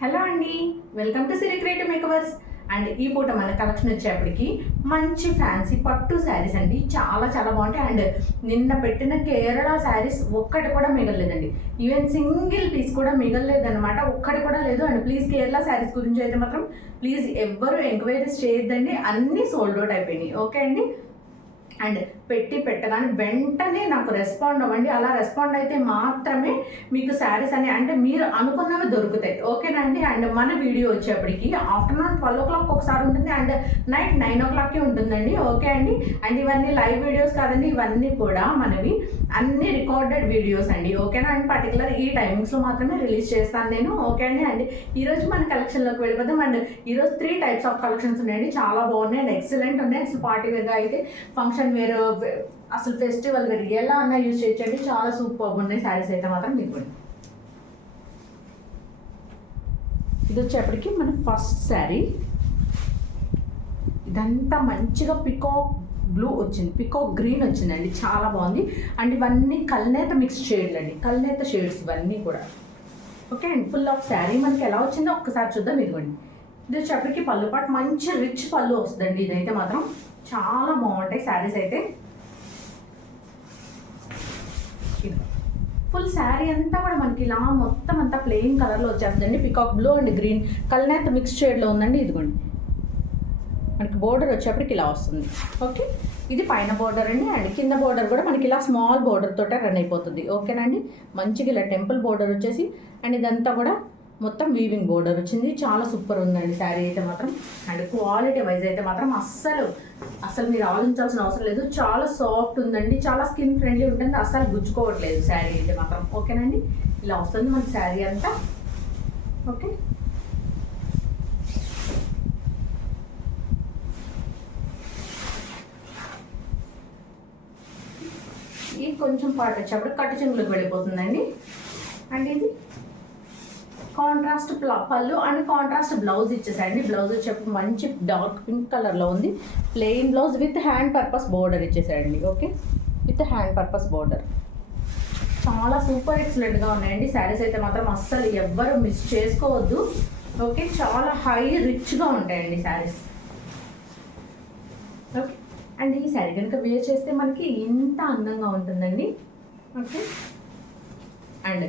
Hello అండి, welcome to Siri creative makeovers. And ఈ పూట మన కలెక్షన్ వచ్చేప్పటికి మంచి ఫ్యాన్సీ పట్టు శారీస్ అండి. చాలా చాలా బాగుంటాయి. అండ్ నిన్న పెట్టిన కేరళ శారీస్ ఒక్కటి కూడా మిగలలేదండి. ఈవెన్ సింగిల్ పీస్ కూడా మిగలలేదన్నమాట, ఒక్కటి కూడా లేదు. అండ్ ప్లీజ్ కేరళ శారీస్ గురించి అయితే మాత్రం ప్లీజ్ ఎవ్వరు ఎంక్వైరీస్ చేయొద్దండి, అన్నీ సోల్డ్ అవుట్ అయిపోయినాయి. ఓకే అండి. అండ్ పెట్టగానే వెంటనే నాకు రెస్పాండ్ అవ్వండి. అలా రెస్పాండ్ అయితే మాత్రమే మీకు శారీస్ అని అంటే మీరు అనుకున్నవి దొరుకుతాయి. ఓకేనా అండి. అండ్ మన వీడియో వచ్చేప్పటికి ఆఫ్టర్నూన్ 12 o'clock ఒకసారి ఉంటుంది, అండ్ నైట్ 9 o'clockకి ఉంటుందండి. ఓకే అండి. అండ్ ఇవన్నీ లైవ్ వీడియోస్ కాదండి, ఇవన్నీ కూడా మనవి అన్ని రికార్డెడ్ వీడియోస్ అండి. ఓకేనా అండ్ పర్టికులర్ ఈ టైమింగ్స్లో మాత్రమే రిలీజ్ చేస్తాను నేను. ఓకే అండి. అండ్ ఈరోజు మన కలెక్షన్లోకి వెళ్ళిపోతాం. అండ్ ఈరోజు 3 types ఆఫ్ కలెక్షన్స్ ఉన్నాయండి. చాలా బాగున్నాయి అండ్ ఎక్సలెంట్ ఉన్నాయి. అసలు పార్టీ వేర్గా అయితే ఫంక్షన్ వేరు, అసలు ఫెస్టివల్ వేరు ఎలా అన్నా యూజ్ చేయొచ్చండి. చాలా సూపర్ ఉన్నాయి శారీస్ అయితే మాత్రం. మీకు ఇది వచ్చేప్పటికి మన ఫస్ట్ శారీ. ఇదంతా మంచిగా పికాక్ బ్లూ వచ్చింది, పికాక్ గ్రీన్ వచ్చిందండి. చాలా బాగుంది. అండ్ ఇవన్నీ కల్నేత మిక్స్ షేడ్లు అండి, కల్నేత షేడ్స్ ఇవన్నీ కూడా. Okay and full of sari మనకి ఎలా వచ్చిందో ఒక్కసారి చూద్దాం. ఇదిగోండి, ఇది వచ్చేప్పటికి పళ్ళు పాటు మంచి రిచ్ పళ్ళు వస్తుందండి. ఇదైతే మాత్రం చాలా బాగుంటాయి శారీస్ అయితే. ఫుల్ శారీ అంతా కూడా మనకి ఇలా మొత్తం అంతా ప్లెయిన్ కలర్లో వచ్చేస్తుందండి. పికాక్ బ్లూ అండ్ గ్రీన్ కలనేత మిక్స్ షేడ్లో ఉందండి. ఇదిగోండి, మనకి బోర్డర్ వచ్చేప్పటికి ఇలా వస్తుంది. ఓకే, ఇది పైన బోర్డర్ అండి. అండ్ కింద బోర్డర్ కూడా మనకి ఇలా స్మాల్ బోర్డర్ తోటే రన్ అయిపోతుంది. ఓకేనండి. మంచిగా ఇలా టెంపుల్ బోర్డర్ వచ్చేసి అండ్ ఇదంతా కూడా మొత్తం వీవింగ్ బోర్డర్ వచ్చింది. చాలా సూపర్ ఉందండి శారీ అయితే మాత్రం. అండ్ క్వాలిటీ వైజ్ అయితే మాత్రం అస్సలు మీరు ఆలోచించాల్సిన అవసరం లేదు. చాలా సాఫ్ట్ ఉందండి, చాలా స్కిన్ ఫ్రెండ్లీ ఉంటుంది, అస్సలు గుచ్చుకోవట్లేదు శారీ అయితే మాత్రం. ఓకేనండి, ఇలా వస్తుంది మన శారీ అంతా. ఓకే, ఈ కొంచెం పాటు వచ్చేప్పుడు కట్టు చెంగులకు వెళ్ళిపోతుందండి. అండ్ ఇది కాంట్రాస్ట్ పళ్ళు అండ్ కాంట్రాస్ట్ బ్లౌజ్ ఇచ్చేసండి. బ్లౌజ్ వచ్చేప్పుడు మంచి డార్క్ పింక్ కలర్లో ఉంది. Plain blouse with hand purpose border ఇచ్చేసాడండి. Okay, with hand purpose border. చాలా సూపర్ ఎక్సలెంట్గా ఉన్నాయండి శారీస్ అయితే మాత్రం. అస్సలు ఎవ్వరు మిస్ చేసుకోవద్దు. ఓకే, చాలా హై రిచ్గా ఉంటాయండి శారీస్. ఓకే, అండ్ ఈ శారీ కనుక వేర్ చేస్తే మనకి ఇంత అందంగా ఉంటుందండి. ఓకే, అండ్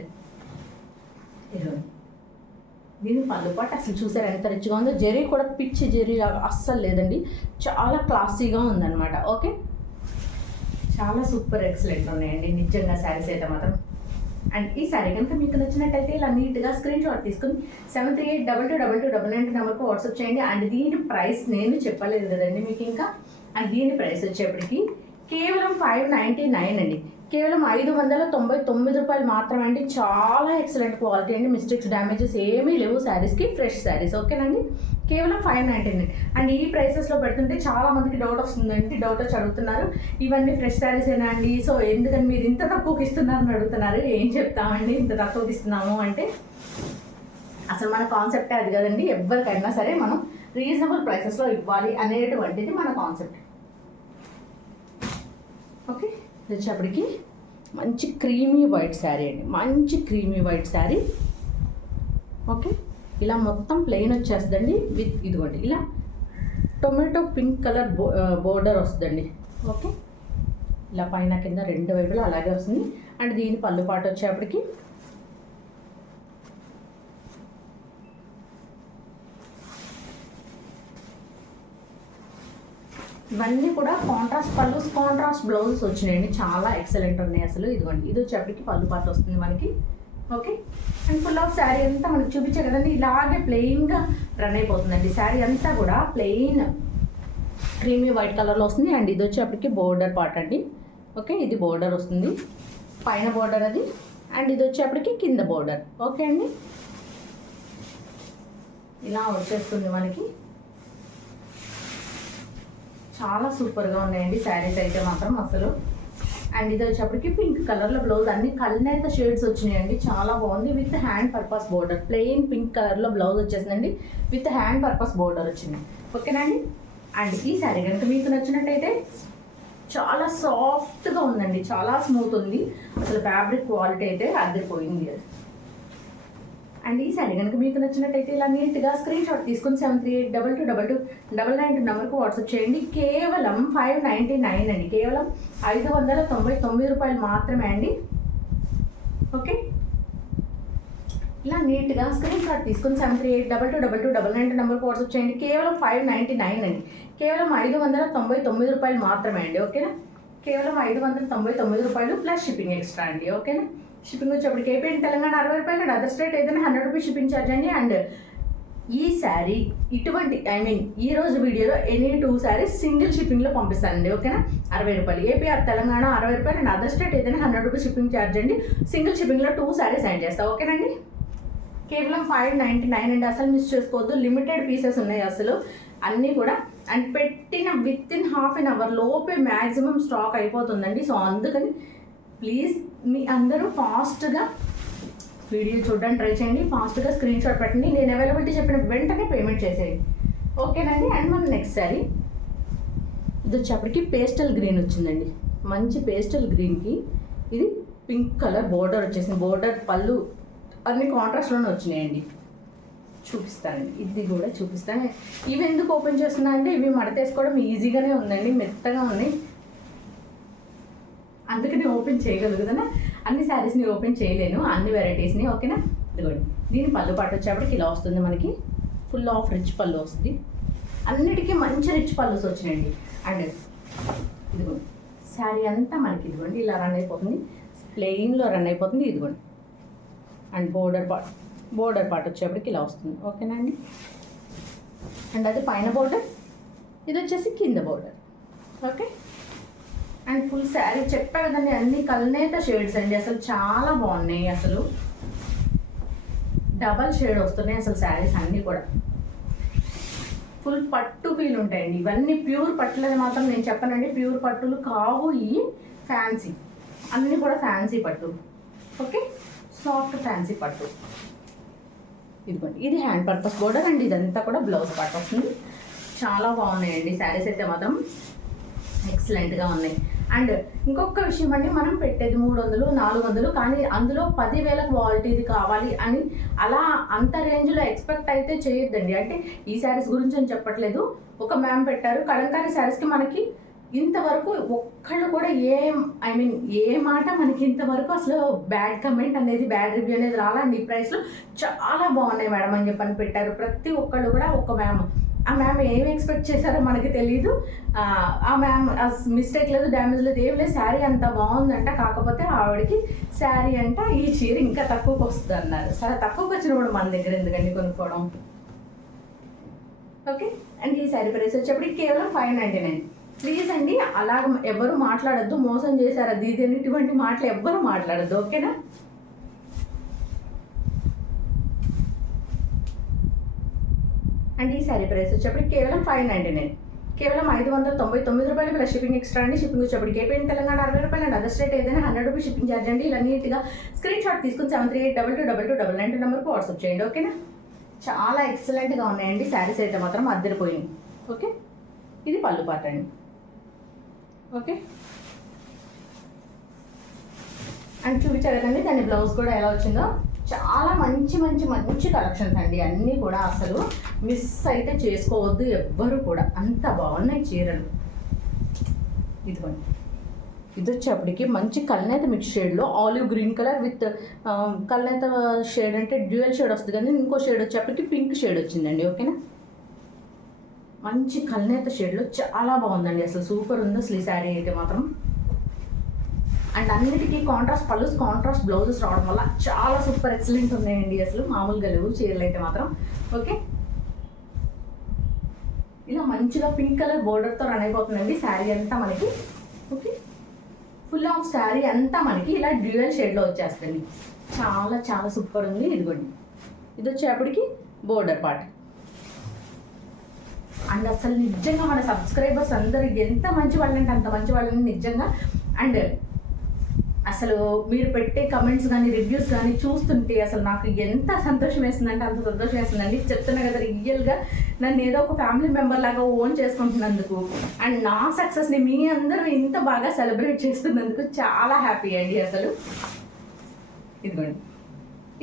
దీని పళ్ళు పాటు అసలు చూసారు ఎంత రిచ్గా ఉందో. జెరీ కూడా పిచ్చి జెరీ అస్సలు లేదండి, చాలా క్లాసీగా ఉందన్నమాట. ఓకే, చాలా సూపర్ ఎక్సలెంట్ ఉన్నాయండి నిజంగా శారీస్ అయితే మాత్రం. అండ్ ఈ శారీ కనుక మీకు నచ్చినట్టయితే ఇలా నీట్గా స్క్రీన్ షాట్ తీసుకుని 73822299 నెంబర్కి వాట్సాప్ చేయండి. అండ్ దీని ప్రైస్ నేను చెప్పలేదు కదండి మీకు ఇంకా. అండ్ దీని ప్రైస్ వచ్చేప్పటికి కేవలం 599 అండి, కేవలం 599 రూపాయలు మాత్రమే అండి. చాలా ఎక్సలెంట్ క్వాలిటీ అండి, మిస్టేక్స్ డ్యామేజెస్ ఏమీ లేవు శారీస్కి, ఫ్రెష్ శారీస్. ఓకేనండి, కేవలం 599. అండ్ ఈ ప్రైసెస్లో పెడుతుంటే చాలా మందికి డౌట్ వస్తుందండి, డౌట్ వచ్చి అడుగుతున్నారు ఇవన్నీ ఫ్రెష్ శారీస్ ఏనా అండి, సో ఎందుకని మీరు ఇంత తక్కువకి ఇస్తున్నారని అడుగుతున్నారు. ఏం చెప్తామండి ఇంత తక్కువకి ఇస్తున్నాము అంటే, అసలు మన కాన్సెప్టే అది కదండి. ఎవరికైనా సరే మనం రీజనబుల్ ప్రైసెస్లో ఇవ్వాలి అనేటువంటిది మన కాన్సెప్ట్. ఓకే, వచ్చేప్పటికి మంచి క్రీమీ వైట్ శారీ అండి, మంచి క్రీమీ వైట్ శారీ. ఓకే, ఇలా మొత్తం ప్లెయిన్ వచ్చేస్తుందండి విత్ ఇదిగోండి ఇలా టొమాటో పింక్ కలర్ బోర్డర్ వస్తుందండి. ఓకే, ఇలా పైన కింద రెండు వైపులా అలాగే వస్తుంది. అండ్ దీని పళ్ళు పాటు వచ్చేప్పటికి ఇవన్నీ కూడా కాంట్రాస్ట్ పళ్ళు, కాంట్రాస్ట్ బ్లౌజెస్ వచ్చినాయండి. చాలా ఎక్సలెంట్ ఉన్నాయి అసలు. ఇదిగోండి, ఇది వచ్చేప్పటికి పళ్ళు పాటు వస్తుంది మనకి. Okay, and full of sari అంతా మనకి చూపించే కదండి, ఇలాగే ప్లెయిన్గా రన్ అయిపోతుందండి శారీ అంతా కూడా. ప్లెయిన్ క్రీమీ వైట్ కలర్లో వస్తుంది. అండ్ ఇది వచ్చేప్పటికి బోర్డర్ పార్ట్ అండి. ఓకే, ఇది బోర్డర్ వస్తుంది, పైన బోర్డర్ అది. అండ్ ఇది వచ్చేప్పటికి కింద బోర్డర్. ఓకే అండి, ఇలా వచ్చేస్తుంది మనకి. చాలా సూపర్గా ఉన్నాయండి శారీస్ అయితే మాత్రం అసలు. అండ్ ఇది వచ్చేప్పటికి పింక్ కలర్లో బ్లౌజ్, అన్ని కల్నేత షేడ్స్ వచ్చినాయండి. చాలా బాగుంది with hand purpose border. Plain pink కలర్లో బ్లౌజ్ వచ్చేసిందండి విత్ హ్యాండ్ పర్పస్ బోర్డర్ వచ్చింది. ఓకేనండి. అండ్ ఈ శారీ కనుక మీకు నచ్చినట్టయితే చాలా సాఫ్ట్గా ఉందండి, చాలా స్మూత్ ఉంది. అసలు ఫ్యాబ్రిక్ క్వాలిటీ అయితే అదిరిపోయింది. అండ్ ఈ శారీ కనుక మీకు నచ్చినట్టయితే ఇలా నీట్గా స్క్రీన్ షాట్ తీసుకొని 73822299 నెంబర్కి వాట్సాప్ చేయండి. కేవలం 599 అండి, కేవలం 599 రూపాయలు మాత్రమే అండి. ఓకే, ఇలా నీట్గా స్క్రీన్ షాట్ తీసుకొని 73822299 నెంబర్కి వాట్సాప్ చేయండి. కేవలం 599 అండి, కేవలం 599 రూపాయలు మాత్రమే అండి. ఓకేనా, కేవలం 599 రూపాయలు ప్లస్ షిప్పింగ్ ఎక్స్ట్రా అండి. ఓకేనా, షిప్పింగ్ వచ్చేప్పటికి ఏపీ తెలంగాణ 60 రూపాయలు అండ్ అదర్ స్టేట్ ఏదైనా 100 రూపీస్ షిప్పింగ్ ఛార్జ్ అండి. అండ్ ఈ శారీ ఇటువంటి ఈ రోజు వీడియోలో ఎనీ 2 శారీస్ సింగిల్ షిప్పింగ్లో పంపిస్తానండి. ఓకేనా, 60 రూపాయలు ఏపీ తెలంగాణ 60 రూపాయలు అండ్ అదర్ స్టేట్ ఏదైనా 100 రూపీస్ షిప్పింగ్ ఛార్జ్ అండి. సింగిల్ షిప్పింగ్లో 2 శారీస్ సెండ్ చేస్తాను. ఓకేనండి, కేవలం 599 అండి. అసలు మిస్ చేసుకోవద్దు, లిమిటెడ్ పీసెస్ ఉన్నాయి అసలు అన్నీ కూడా. అండ్ పెట్టిన within half an hour లోపే మ్యాక్సిమం స్టాక్ అయిపోతుందండి. సో అందుకని ప్లీజ్ మీ అందరూ ఫాస్ట్గా వీడియో చూడడానికి ట్రై చేయండి, ఫాస్ట్గా స్క్రీన్ షాట్ పెట్టండి, నేను అవైలబిలిటీ చెప్పిన వెంటనే పేమెంట్ చేసేయండి. ఓకేనండి. అండ్ మన నెక్స్ట్ శారీ ఇది వచ్చేప్పటికి పేస్టల్ గ్రీన్ వచ్చిందండి. మంచి పేస్టల్ గ్రీన్కి ఇది పింక్ కలర్ బోర్డర్ వచ్చేసింది. బోర్డర్ పళ్ళు అన్ని కాంట్రాస్ట్లోనే వచ్చినాయండి. చూపిస్తానండి, ఇది కూడా చూపిస్తాను. ఇవి ఎందుకు ఓపెన్ చేస్తున్నా అంటే ఇవి మడతేసుకోవడం ఈజీగానే ఉందండి, మెత్తగా ఉన్నాయి, అందుకని ఓపెన్ చేయగలుగుతాను. అన్ని శారీస్ని ఓపెన్ చేయలేను, అన్ని వెరైటీస్ని. ఓకేనా, ఇదిగోండి దీని పళ్ళు పాటు వచ్చేప్పటికి ఇలా వస్తుంది మనకి. ఫుల్ ఆఫ్ రిచ్ పళ్ళు వస్తుంది, అన్నిటికీ మంచి రిచ్ పళ్ళుస్ వచ్చినాయండి. అండ్ ఇదిగోండి శారీ అంతా మనకి ఇదిగోండి ఇలా రన్ అయిపోతుంది, ప్లెయిన్లో రన్ అయిపోతుంది. ఇదిగోండి అండ్ బోర్డర్ పార్ట్ వచ్చేప్పటికి ఇలా వస్తుంది. ఓకేనా అండి, అండ్ అది పైన బోర్డర్, ఇది వచ్చేసి కింద border. Okay, and full sari చెప్పా కదండి అన్ని కల్నేత షేడ్స్ అండి, అసలు చాలా బాగున్నాయి. అసలు డబల్ షేడ్ వస్తున్నాయి అసలు శారీస్ అన్నీ కూడా. ఫుల్ పట్టు ఫీల్ ఉంటాయండి ఇవన్నీ. ప్యూర్ పట్టులని మాత్రం నేను చెప్పనండి, ప్యూర్ పట్టులు కావు ఈ ఫ్యాన్సీ, అన్నీ కూడా ఫ్యాన్సీ పట్టు. ఓకే, సాఫ్ట్ ఫ్యాన్సీ పట్టు. ఇదిగోండి ఇది హ్యాండ్ పర్పస్ బోర్డర్ అండి, ఇదంతా కూడా బ్లౌజ్ పార్ట్ వస్తుంది. చాలా బాగున్నాయండి శారీస్ అయితే మాత్రం ఎక్సలెంట్గా ఉన్నాయి. అండ్ ఇంకొక విషయం అండి, మనం పెట్టేది 300 400, కానీ అందులో 10,000 క్వాలిటీది కావాలి అని అలా అంత రేంజ్లో ఎక్స్పెక్ట్ అయితే చేయొద్దండి. అంటే ఈ శారీస్ గురించి అని చెప్పట్లేదు, ఒక మ్యామ్ పెట్టారు కలంకారీ శారీస్కి మనకి ఇంతవరకు ఒక్కళ్ళు కూడా ఏ మాట మనకి ఇంతవరకు అసలు బ్యాడ్ కమెంట్ అనేది, బ్యాడ్ రివ్యూ అనేది రాలండి. ఈ ప్రైస్లో చాలా బాగున్నాయి మేడం అని చెప్పని పెట్టారు ప్రతి ఒక్కళ్ళు కూడా. ఒక మ్యామ్, ఆ మ్యామ్ ఏం ఎక్స్పెక్ట్ చేశారో మనకి తెలియదు. ఆ మ్యామ్ మిస్టేక్ లేదు, డ్యామేజ్ లేదు, ఏం లేదు, శారీ అంత బాగుందంట. కాకపోతే ఆవిడకి శారీ అంట ఈ చీర ఇంకా తక్కువకి వస్తుంది అన్నారు. సరే తక్కువకి వచ్చినప్పుడు మన దగ్గర ఎందుకండి కొనుక్కోవడం. ఓకే, అండ్ ఈ శారీ ప్రైస్ వచ్చేప్పటికి కేవలం 599. ప్లీజ్ అండి అలాగ ఎవరు మాట్లాడద్దు, మోసం చేశారు అది ఇది ఇటువంటి మాటలు ఎవ్వరు మాట్లాడద్దు. ఓకేనా, అండ్ ఈ శారీ ప్రైస్ వచ్చేప్పటికి కేవలం 599, కేవలం 599 రూపాయలు ప్లస్ షిప్పింగ్ ఎక్స్ట్రా అండి. షిప్పింగ్ వచ్చేప్పటికి ఏపీ తెలంగాణ 60 రూపాయలు అండ్ అదర్ స్టేట్ ఏదైనా 100 రూపీస్ షిప్పింగ్ ఛార్జ్ అండి. ఇలా నీట్గా స్క్రీన్ షాట్ తీసుకుని 73822299 నెంబర్కి వాట్సాప్ చేయండి. ఓకేనా, చాలా ఎక్సలెంట్గా ఉన్నాయండి శారీస్ అయితే మాత్రం అద్దరిపోయింది. ఓకే, ఇది పళ్ళు పాట అండి. ఓకే, అండ్ చూపించారు కదండి దాని బ్లౌజ్ కూడా ఎలా వచ్చిందో. చాలా మంచి మంచి మంచి కలెక్షన్స్ అండి అన్నీ కూడా, అసలు మిస్ అయితే చేసుకోవద్దు ఎవ్వరు కూడా, అంత బాగున్నాయి చీరలు. ఇదిగోండి ఇది వచ్చేప్పటికి మంచి కల్నేత మిక్స్ షేడ్లో ఆలివ్ గ్రీన్ కలర్ విత్ కల్నేత షేడ్ అంటే డ్యూయల్ షేడ్ వస్తుంది కానీ ఇంకో షేడ్ వచ్చేప్పటికి పింక్ షేడ్ వచ్చిందండి. ఓకేనా, మంచి కల్నేత షేడ్లో చాలా బాగుందండి, అసలు సూపర్ ఉంది అసలు ఈ శారీ అయితే మాత్రం. అండ్ అన్నిటికీ కాంట్రాస్ట్ పళ్ళు, కాంట్రాస్ట్ బ్లౌజెస్ రావడం వల్ల చాలా సూపర్ ఎక్సలెంట్ ఉన్నాయండి, అసలు మామూలుగా లేవు చీరలు అయితే మాత్రం. ఓకే, ఇలా మంచిగా పింక్ కలర్ బోర్డర్తో రన్ అయిపోతుందండి శారీ అంతా మనకి. ఓకే, ఫుల్ ఆఫ్ శారీ అంతా మనకి ఇలా డ్యూయల్ షేడ్లో వచ్చేస్తుంది, చాలా చాలా సూపర్ ఉంది. ఇదిగోండి ఇది వచ్చేప్పటికి బోర్డర్ పార్ట్. అండ్ అసలు నిజంగా మన సబ్స్క్రైబర్స్ అందరూ ఎంత మంచి వాళ్ళంటే అంత మంచి వాళ్ళని నిజంగా. అండ్ అసలు మీరు పెట్టే కమెంట్స్ కానీ రివ్యూస్ కానీ చూస్తుంటే అసలు నాకు ఎంత సంతోషం వేస్తుందంటే అంత సంతోషం వేస్తుందండి. చెప్తున్నా కదా, రియల్గా నన్ను ఏదో ఒక ఫ్యామిలీ మెంబర్ లాగా ఓన్ చేసుకుంటున్నందుకు అండ్ నా సక్సెస్ని మీ అందరూ ఇంత బాగా సెలబ్రేట్ చేస్తున్నందుకు చాలా హ్యాపీ అండి అసలు. ఇదిగోండి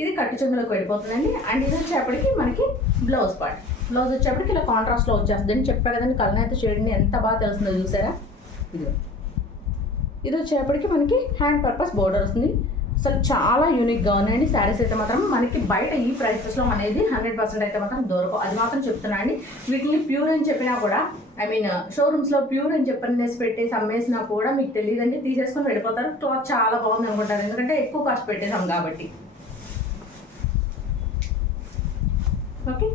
ఇది కట్టు చెంగులోకి వెళ్ళిపోతుందండి. అండ్ ఇది వచ్చేప్పటికి మనకి బ్లౌజ్ పార్ట్. బ్లౌజ్ వచ్చేప్పటికి ఇలా కాంట్రాస్ట్లో వచ్చేస్తుందండి. చెప్పా కదండి కలనేత షేడ్ని ఎంత బాగా తెలుస్తుందో చూసారా. ఇది వచ్చేప్పటికి మనకి హ్యాండ్ పర్పస్ బోర్డర్ వస్తుంది. అసలు చాలా యూనిక్గా ఉన్నాయండి శారీస్ అయితే మాత్రం. మనకి బయట ఈ ప్రైసెస్లో అనేది 100% అయితే మాత్రం దొరకవు, అది మాత్రం చెప్తున్నా అండి. వీటిని ప్యూర్ అని చెప్పినా కూడా, ఐ మీన్ షోరూమ్స్లో ప్యూర్ అని చెప్పనేసి పెట్టేసి అమ్మేసినా కూడా మీకు తెలియదండి, తీసేసుకొని వెళ్ళిపోతారు. క్లాత్ చాలా బాగుంది అనుకుంటారు, ఎందుకంటే ఎక్కువ కాస్ట్ పెట్టేసాం కాబట్టి. ఓకే,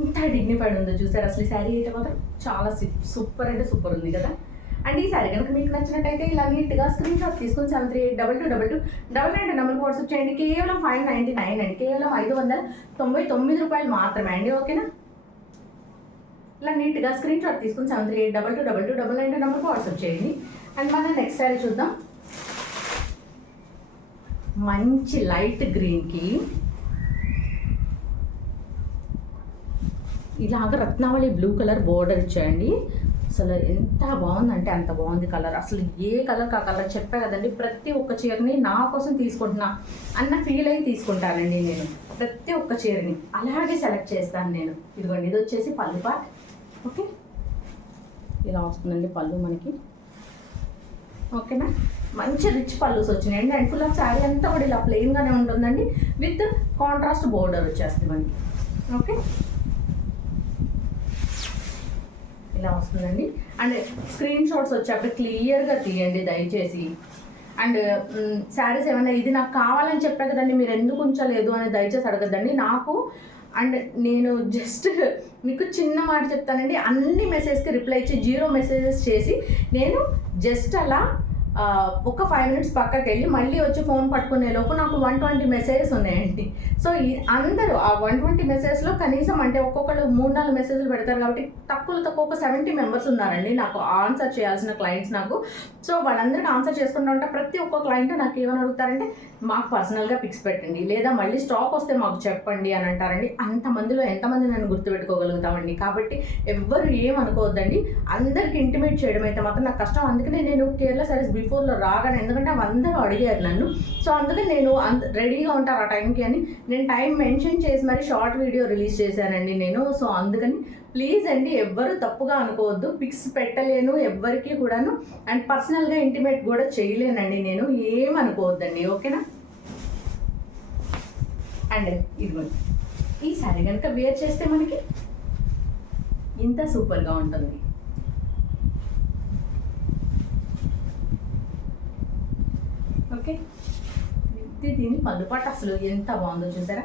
ఇంత డిగ్నిఫైడ్ ఉందో చూసారు అసలు ఈ శారీ అయితే మాత్రం చాలా సూపర్ అంటే సూపర్ ఉంది కదా. అండ్ ఈ శారీ కనుక మీకు నచ్చినట్టయితే ఇలా నీట్గా స్క్రీన్ షాట్ తీసుకొని 73822299 నెంబర్కి వాట్సాప్ చేయండి. కేవలం 599 అండి, కేవలం 599 రూపాయలు మాత్రమే అండి. ఓకేనా, ఇలా నీట్గా స్క్రీన్ షాట్ తీసుకొని 73822299 నెంబర్కి వాట్సాప్ చేయండి. అండ్ మనం నెక్స్ట్ శారీ చూద్దాం. మంచి లైట్ గ్రీన్కి ఇలాగ రత్నావళి బ్లూ కలర్ బోర్డర్ ఇచ్చాయండి. అసలు ఎంత బాగుందంటే అంత బాగుంది కలర్. అసలు ఏ కలర్ కా కలర్ చెప్పా కదండి, ప్రతి ఒక్క చీరని నా కోసం తీసుకుంటున్నా అన్న ఫీల్ అయ్యి తీసుకుంటానండి నేను. ప్రతి ఒక్క చీరని అలాగే సెలెక్ట్ చేస్తాను నేను. ఇదిగోండి, ఇది వచ్చేసి పళ్ళు పార్ట్. ఓకే, ఇలా వస్తుందండి పళ్ళు మనకి. ఓకేనా, మంచి రిచ్ పళ్ళుస్ వచ్చినాయండి. అండ్ ఫుల్ ఆఫ్ శారీ అంతా కూడా ఇలా ప్లెయిన్గానే ఉంటుందండి, విత్ కాంట్రాస్ట్ బోర్డర్ వచ్చేస్తుంది మనకి. ఓకే, ఇలా వస్తుందండి. అండ్ స్క్రీన్ షాట్స్ వచ్చేప్పుడు క్లియర్గా తీయండి దయచేసి. అండ్ శారీస్ ఏమైనా ఇది నాకు కావాలని చెప్పా కదండి, మీరు ఎందుకు ఉంచలేదు అని దయచేసి అడగద్దండి నాకు. అండ్ నేను జస్ట్ మీకు చిన్న మాట చెప్తానండి, అన్ని మెసేజ్కి రిప్లై ఇచ్చి 0 మెసేజెస్ చేసి నేను జస్ట్ అలా ఒక 5 మినిట్స్ పక్కకి వెళ్ళి మళ్ళీ వచ్చి ఫోన్ పట్టుకునే లోపు నాకు 120 మెసేజెస్ ఉన్నాయండి. సో అందరూ ఆ 120 మెసేజ్లో కనీసం అంటే ఒక్కొక్కరు 3-4 మెసేజ్లు పెడతారు కాబట్టి తక్కువ ఒక 70 మెంబర్స్ ఉన్నారండి నాకు ఆన్సర్ చేయాల్సిన క్లయింట్స్ నాకు. సో వాళ్ళందరికీ ఆన్సర్ చేసుకుంటూ ఉంటే ప్రతి ఒక్క క్లయింట్ నాకు ఏమని అడుగుతారంటే, మాకు పర్సనల్గా పిక్స్ పెట్టండి, లేదా మళ్ళీ స్టాక్ వస్తే మాకు చెప్పండి అని అంటారండి. అంతమందిలో ఎంతమంది నన్ను గుర్తుపెట్టుకోగలుగుతామండి. కాబట్టి ఎవ్వరు ఏమనుకోవద్దండి, అందరికి ఇంటిమేట్ చేయడం అయితే మాత్రం నాకు కష్టం. అందుకనే నేను కేరళ శారీస్ బిఫోర్లో రాగానే, ఎందుకంటే అందరూ అడిగారు నన్ను. సో అందుకని నేను రెడీగా ఉంటారు ఆ టైంకి అని నేను టైం మెన్షన్ చేసి మరి షార్ట్ వీడియో రిలీజ్ చేశానండి నేను. సో అందుకని ప్లీజ్ అండి ఎవ్వరు తప్పుగా అనుకోవద్దు, పిక్స్ పెట్టలేను ఎవ్వరికి కూడాను, అండ్ పర్సనల్గా ఇంటిమేట్ కూడా చేయలేనండి నేను, ఏమనుకోవద్దండి. ఓకేనా. అండ్ ఇదిగోండి, ఈ శారీ కనుక వేర్ చేస్తే మనకి ఇంత సూపర్గా ఉంటుంది. ఓకే, దీని పళ్ళు పాటు అసలు ఎంత బాగుందో చూసారా,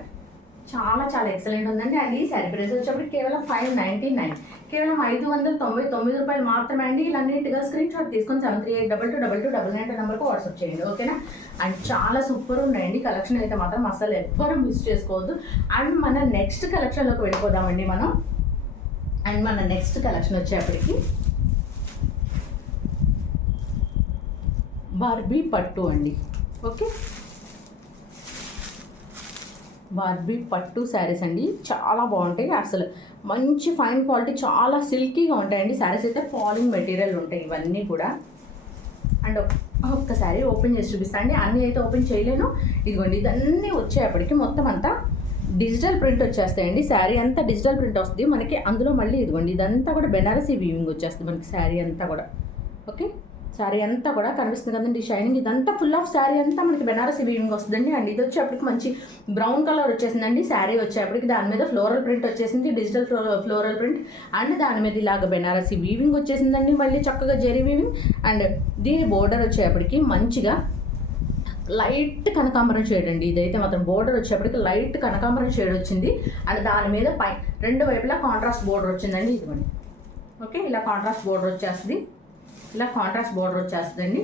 చాలా చాలా ఎక్సలెంట్ ఉందండి. అండ్ ఈ శారీ ప్రైస్ వచ్చేప్పటికి కేవలం 599, కేవలం 599 రూపాయలు మాత్రమే అండి. ఇలా నీట్గా స్క్రీన్ షాట్ తీసుకొని 73822299 నెంబర్కి వాట్సాప్ చేయండి. ఓకేనా. అండ్ చాలా సూపర్ ఉన్నాయండి కలెక్షన్ అయితే మాత్రం, అసలు ఎవ్వరూ మిస్ చేసుకోవద్దు. అండ్ మన నెక్స్ట్ కలెక్షన్లోకి వెళ్ళిపోదామండి మనం. అండ్ మన నెక్స్ట్ కలెక్షన్ వచ్చేప్పటికి బార్బీ పట్టు అండి. ఓకే, బార్బీ పట్టు శారీస్ అండి, చాలా బాగుంటాయి. అసలు మంచి ఫైన్ క్వాలిటీ, చాలా సిల్కీగా ఉంటాయండి శారీస్ అయితే. ఫాలింగ్ మెటీరియల్ ఉంటాయి ఇవన్నీ కూడా. అండ్ ఒక్కసారి ఓపెన్ చేసి చూపిస్తాను అండి, అన్నీ అయితే ఓపెన్ చేయలేను. ఇదిగోండి, ఇదన్నీ వచ్చేప్పటికి మొత్తం అంతా డిజిటల్ ప్రింట్ వచ్చేస్తాయండి. శారీ అంతా డిజిటల్ ప్రింట్ వస్తుంది మనకి. అందులో మళ్ళీ ఇదిగోండి, ఇదంతా కూడా బెనారసీ వీవింగ్ వచ్చేస్తుంది మనకి శారీ అంతా కూడా. ఓకే, శారీ అంతా కూడా కనిపిస్తుంది కదండి షైనింగ్, ఇదంతా ఫుల్ ఆఫ్ శారీ అంతా మనకి బెనారసీ వీవింగ్ వస్తుందండి. అండ్ ఇది వచ్చేప్పటికి మంచి బ్రౌన్ కలర్ వచ్చేసిందండి శారీ వచ్చేప్పటికి. దాని మీద ఫ్లోరల్ ప్రింట్ వచ్చేసింది, డిజిటల్ ఫ్లోరల్ ప్రింట్. అండ్ దాని మీద ఇలాగ బెనారసీ వీవింగ్ వచ్చేసిందండి, మళ్ళీ చక్కగా జెరీ వీవింగ్. అండ్ దీని బోర్డర్ వచ్చేప్పటికి మంచిగా లైట్ కనకాంబరం షేడ్ అండి. ఇదైతే మాత్రం బోర్డర్ వచ్చేప్పటికి లైట్ కనకాంబరం షేడ్ వచ్చింది. అండ్ దాని మీద రెండు వైపులా కాంట్రాస్ట్ బోర్డర్ వచ్చిందండి. ఇదిగోండి, ఓకే, ఇలా కాంట్రాస్ట్ బోర్డర్ వచ్చేస్తుంది, ఇలా కాంట్రాస్ట్ బోర్డర్ వచ్చేస్తుందండి.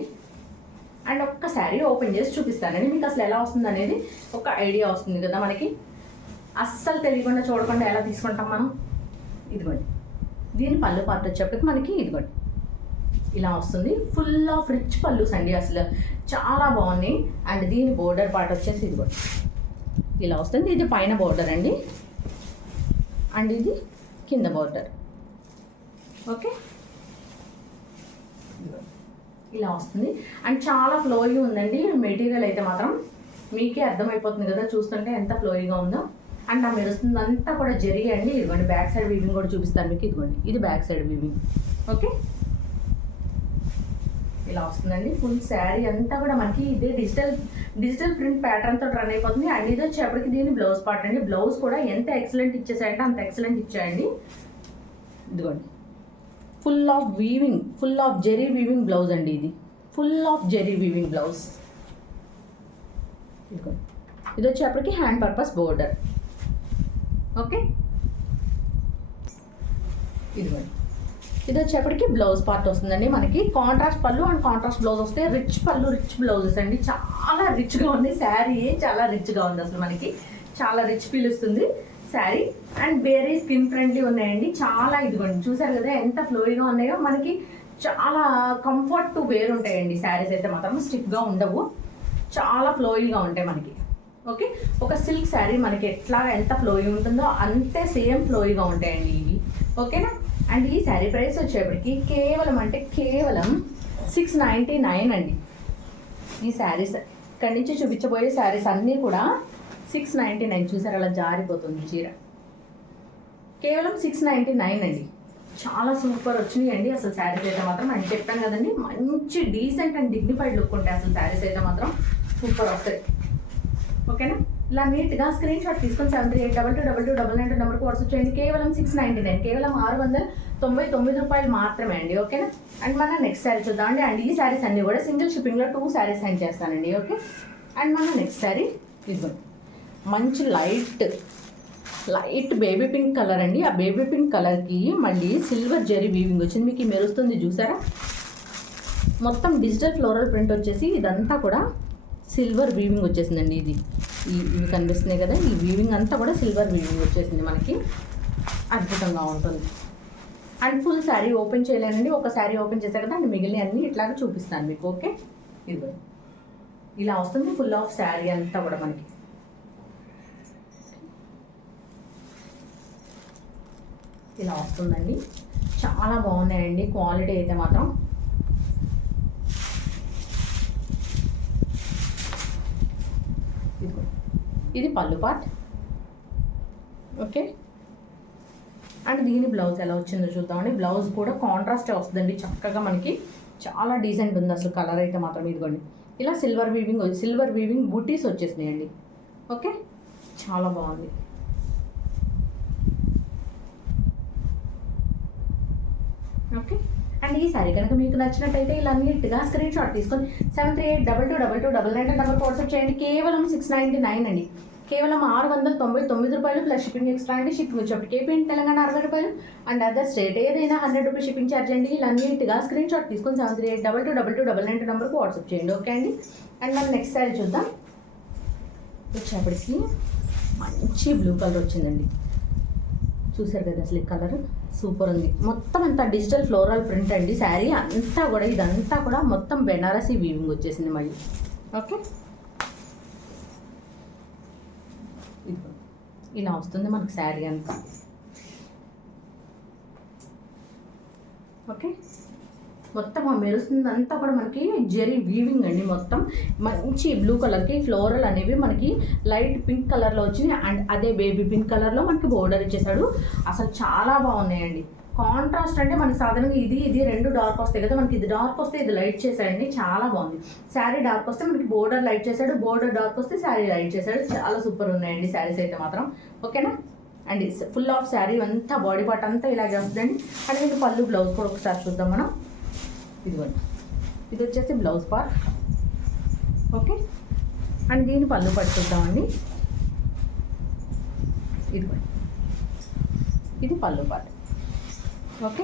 అండ్ ఒక్కసారి ఓపెన్ చేసి చూపిస్తానండి మీకు అసలు ఎలా వస్తుంది అనేది ఒక ఐడియా వస్తుంది కదా మనకి. అస్సలు తెలియకుండా చూడకుండా ఎలా తీసుకుంటాం మనం. ఇదిగోండి, దీని పళ్ళు పార్ట్ వచ్చేప్పటికి మనకి ఇదిగోండి ఇలా వస్తుంది. ఫుల్ ఆఫ్ రిచ్ పళ్ళుస్ అండి, అసలు చాలా బాగున్నాయి. అండ్ దీని బోర్డర్ పార్ట్ వచ్చేసి ఇదిగోండి ఇలా వస్తుంది. ఇది పైన బోర్డర్ అండి, అండ్ ఇది కింద బోర్డర్. ఓకే, ఇలా వస్తుంది. అండ్ చాలా ఫ్లోయి ఉందండి మెటీరియల్ అయితే మాత్రం. మీకే అర్థమైపోతుంది కదా చూస్తుంటే ఎంత ఫ్లోయిగా ఉందో. అండ్ ఆ మెరుస్తుందంతా కూడా జరిగండి. ఇదిగోండి బ్యాక్ సైడ్ వీవింగ్ కూడా చూపిస్తాను మీకు. ఇదిగోండి ఇది బ్యాక్ సైడ్ వీవింగ్. ఓకే, ఇలా వస్తుందండి. ఫుల్ శారీ అంతా కూడా మనకి ఇదే డిజిటల్ ప్రింట్ ప్యాటర్న్తో రన్ అయిపోతుంది. అండ్ ఇది వచ్చేప్పటికి దీని బ్లౌజ్ పార్ట్ అండి. బ్లౌజ్ కూడా ఎంత ఎక్సలెంట్ ఇచ్చేసాయంటే అంత ఎక్సలెంట్ ఇచ్చాయండి. ఇదిగోండి full of weaving, full of zari weaving blouse అండి. ఇది full of zari weaving blouse. ఇదిగోండి ఇది వచ్చేప్పటికి హ్యాండ్ పర్పస్ బోర్డర్. ఓకే, ఇదిగోండి ఇది వచ్చేప్పటికి బ్లౌజ్ పార్ట్ వస్తుందండి. మనకి కాంట్రాస్ట్ పళ్ళు అండ్ కాంట్రాస్ట్ బ్లౌజ్ వస్తే రిచ్ పళ్ళు, రిచ్ బ్లౌజెస్ అండి. చాలా రిచ్గా ఉంది శారీ, చాలా రిచ్గా ఉంది. అసలు మనకి చాలా రిచ్ ఫీల్ ఇస్తుంది sari. And very skin friendly ఉన్నాయండి చాలా. ఇదిగోండి చూసారు కదా ఎంత ఫ్లోయిగా ఉన్నాయో. మనకి చాలా కంఫర్ట్ టు వేర్ ఉంటాయండి శారీస్ అయితే మాత్రం. స్టిఫ్గా ఉండవు, చాలా ఫ్లోయిగా ఉంటాయి మనకి. ఓకే, ఒక సిల్క్ శారీ మనకి ఎట్లా ఎంత ఫ్లోయి ఉంటుందో అంతే సేమ్ ఫ్లోయిగా ఉంటాయండి ఇవి. ఓకేనా. అండ్ ఈ శారీ ప్రైస్ వచ్చేప్పటికి కేవలం 699 అండి. ఈ శారీస్ ఇక్కడి నుంచి చూపించబోయే శారీస్ అన్నీ కూడా 699. చూసారు అలా జారిపోతుంది చీర. కేవలం 699 అండి. చాలా సూపర్ వచ్చినాయి అండి అసలు శారీస్ అయితే మాత్రం. అని చెప్పాను కదండి, మంచి డీసెంట్ అండ్ డిగ్నిఫైడ్ లుక్ ఉంటాయి అసలు శారీస్ అయితే మాత్రం. సూపర్ వస్తాయి. ఓకేనా. ఇలా నీట్గా స్క్రీన్ షాట్ తీసుకొని 73822299 నెంబర్కి వాట్సాప్ చేయండి. కేవలం 699, కేవలం 699 రూపాయలు మాత్రమే అండి. ఓకేనా. అండ్ మన నెక్స్ట్ శారీ చూద్దామండి. అండ్ ఈ శారీస్ అన్నీ కూడా సింగిల్ షిప్పింగ్లో 2 శారీస్ సెండ్ చేస్తానండి. ఓకే. అండ్ మన నెక్స్ట్ శారీ ఇదిగోండి మంచి లైట్ బేబీ పింక్ కలర్ అండి. ఆ బేబీ పింక్ కలర్కి మళ్ళీ సిల్వర్ జెరీ వీవింగ్ వచ్చింది. మీకు మెరుస్తుంది చూసారా. మొత్తం డిజిటల్ ఫ్లోరల్ ప్రింట్ వచ్చేసి ఇదంతా కూడా సిల్వర్ వీవింగ్ వచ్చేసిందండి. ఇవి కనిపిస్తున్నాయి కదా, ఈ వీవింగ్ అంతా కూడా సిల్వర్ వీవింగ్ వచ్చేసింది మనకి. అద్భుతంగా ఉంటుంది. అండ్ ఫుల్ శారీ ఓపెన్ చేయలేనండి, ఒక శారీ ఓపెన్ చేశాక దాన్ని మిగిలిన అన్నీ ఇట్లాగే చూపిస్తాను మీకు. ఓకే, ఇది ఇలా వస్తుంది ఫుల్ ఆఫ్ శారీ అంతా కూడా మనకి. ఇలా వస్తుందండి. చాలా బాగున్నాయండి క్వాలిటీ అయితే మాత్రం. ఇది పళ్ళు పార్ట్. ఓకే. అండ్ దీని బ్లౌజ్ ఎలా వచ్చిందో చూద్దామండి. బ్లౌజ్ కూడా కాంట్రాస్టే వస్తుందండి చక్కగా మనకి. చాలా డీసెంట్ ఉంది అసలు కలర్ అయితే మాత్రం. ఇదిగోండి ఇలా సిల్వర్ వీవింగ్ బూటీస్ వచ్చేసినాయండి. ఓకే, చాలా బాగుంది. ఓకే. అండ్ ఈ సారీ కనుక మీకు నచ్చినట్టయితే ఇలా నీట్గా స్క్రీన్ షాట్ తీసుకొని 73822299 నెంబర్కి వాట్సాప్ చేయండి. కేవలం 699 అండి. కేవలం 699 రూపాయలు ప్లస్ షిప్పింగ్ ఎక్స్ట్రా అండి. షిప్పింగ్ వచ్చేప్పటికి ఏపీ తెలంగాణ 60 రూపాయలు. అండ్ అదర్ స్టేట్ ఏదైనా 100 రూపీస్ షిప్పింగ్ ఛార్జ్ అండి. ఇలా నీట్గా స్క్రీన్ షాట్ తీసుకొని 73822299 నెంబర్కి వాట్సాప్ చేయండి. ఓకే అండి. అండ్ మనం నెక్స్ట్ సారీ చూద్దాం. వచ్చేప్పటికి మంచి బ్లూ కలర్ వచ్చిందండి. చూసారు కదా అసలు ఈ కలర్ సూపర్ ఉంది. మొత్తం అంతా డిజిటల్ ఫ్లోరల్ ప్రింట్ అండి. శారీ అంతా కూడా ఇదంతా కూడా మొత్తం బెనారసీ వీవింగ్ వచ్చేసింది మళ్ళీ. ఓకే, ఇలా వస్తుంది మనకు శారీ అంతా. ఓకే, మొత్తం ఆ మెరుస్తుందంతా కూడా మనకి జెరీ వీవింగ్ అండి. మొత్తం మంచి బ్లూ కలర్కి ఫ్లోరల్ అనేవి మనకి లైట్ పింక్ కలర్లో వచ్చింది. అండ్ అదే బేబీ పింక్ కలర్లో మనకి బోర్డర్ ఇచ్చేసాడు. అసలు చాలా బాగున్నాయండి. కాంట్రాస్ట్ అంటే మనకి సాధారణంగా ఇది రెండు డార్క్ వస్తాయి కదా, మనకి ఇది డార్క్ వస్తే ఇది లైట్ చేశాడండి. చాలా బాగుంది. శారీ డార్క్ వస్తే మనకి బోర్డర్ లైట్ చేశాడు, బోర్డర్ డార్క్ వస్తే శారీ లైట్ చేశాడు. చాలా సూపర్ ఉన్నాయండి శారీస్ అయితే మాత్రం. ఓకేనా. అండ్ ఫుల్ ఆఫ్ శారీ అంతా బాడీ పార్ట్ అంతా ఇలాగే వస్తుందండి. అండ్ మీకు పళ్ళు బ్లౌజ్ కూడా ఒకసారి చూద్దాం మనం. ఇదిగోండి ఇది వచ్చేసి బ్లౌజ్ పార్ట్. ఓకే. అండ్ దీని పళ్ళు పార్ట్ చూద్దామండి. ఇదిగోండి ఇది పళ్ళు పార్ట్. ఓకే,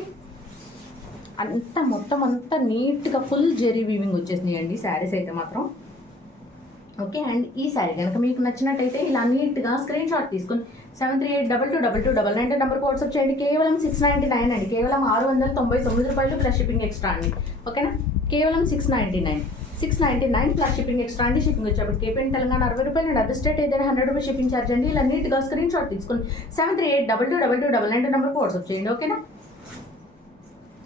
అంతా మొత్తం అంతా నీట్గా ఫుల్ జెరీ వీవింగ్ వచ్చేసినాయండి శారీస్ అయితే మాత్రం. ఓకే. అండ్ ఈ శారీ కనుక మీకు నచ్చినట్టయితే ఇలా నీట్గా స్క్రీన్ షాట్ తీసుకొని 73822299 నెంబర్కి వాట్సాప్ చేయండి. కేవలం 699 అండి. కేవలం 699 రూపాయలు ప్లస్ షిప్పింగ్ ఎక్స్ట్రా అండి. ఓకేనా. కేవలం 699 ప్లస్ షిప్పింగ్ ఎక్స్ట్రా అండి. షిప్పింగ్ వచ్చేప్పటికి ఏపీ తెలంగాణ 60 రూపాయలు అండి. అదర్ స్టేట్ ఏదైనా 100 రూపీస్ షిప్పింగ్ ఛార్జ్ అండి. ఇలా నీట్గా స్క్రీన్ షాట్ తీసుకొని 73822299 నెంబర్కి వాట్సాప్ చేయండి. ఓకేనా.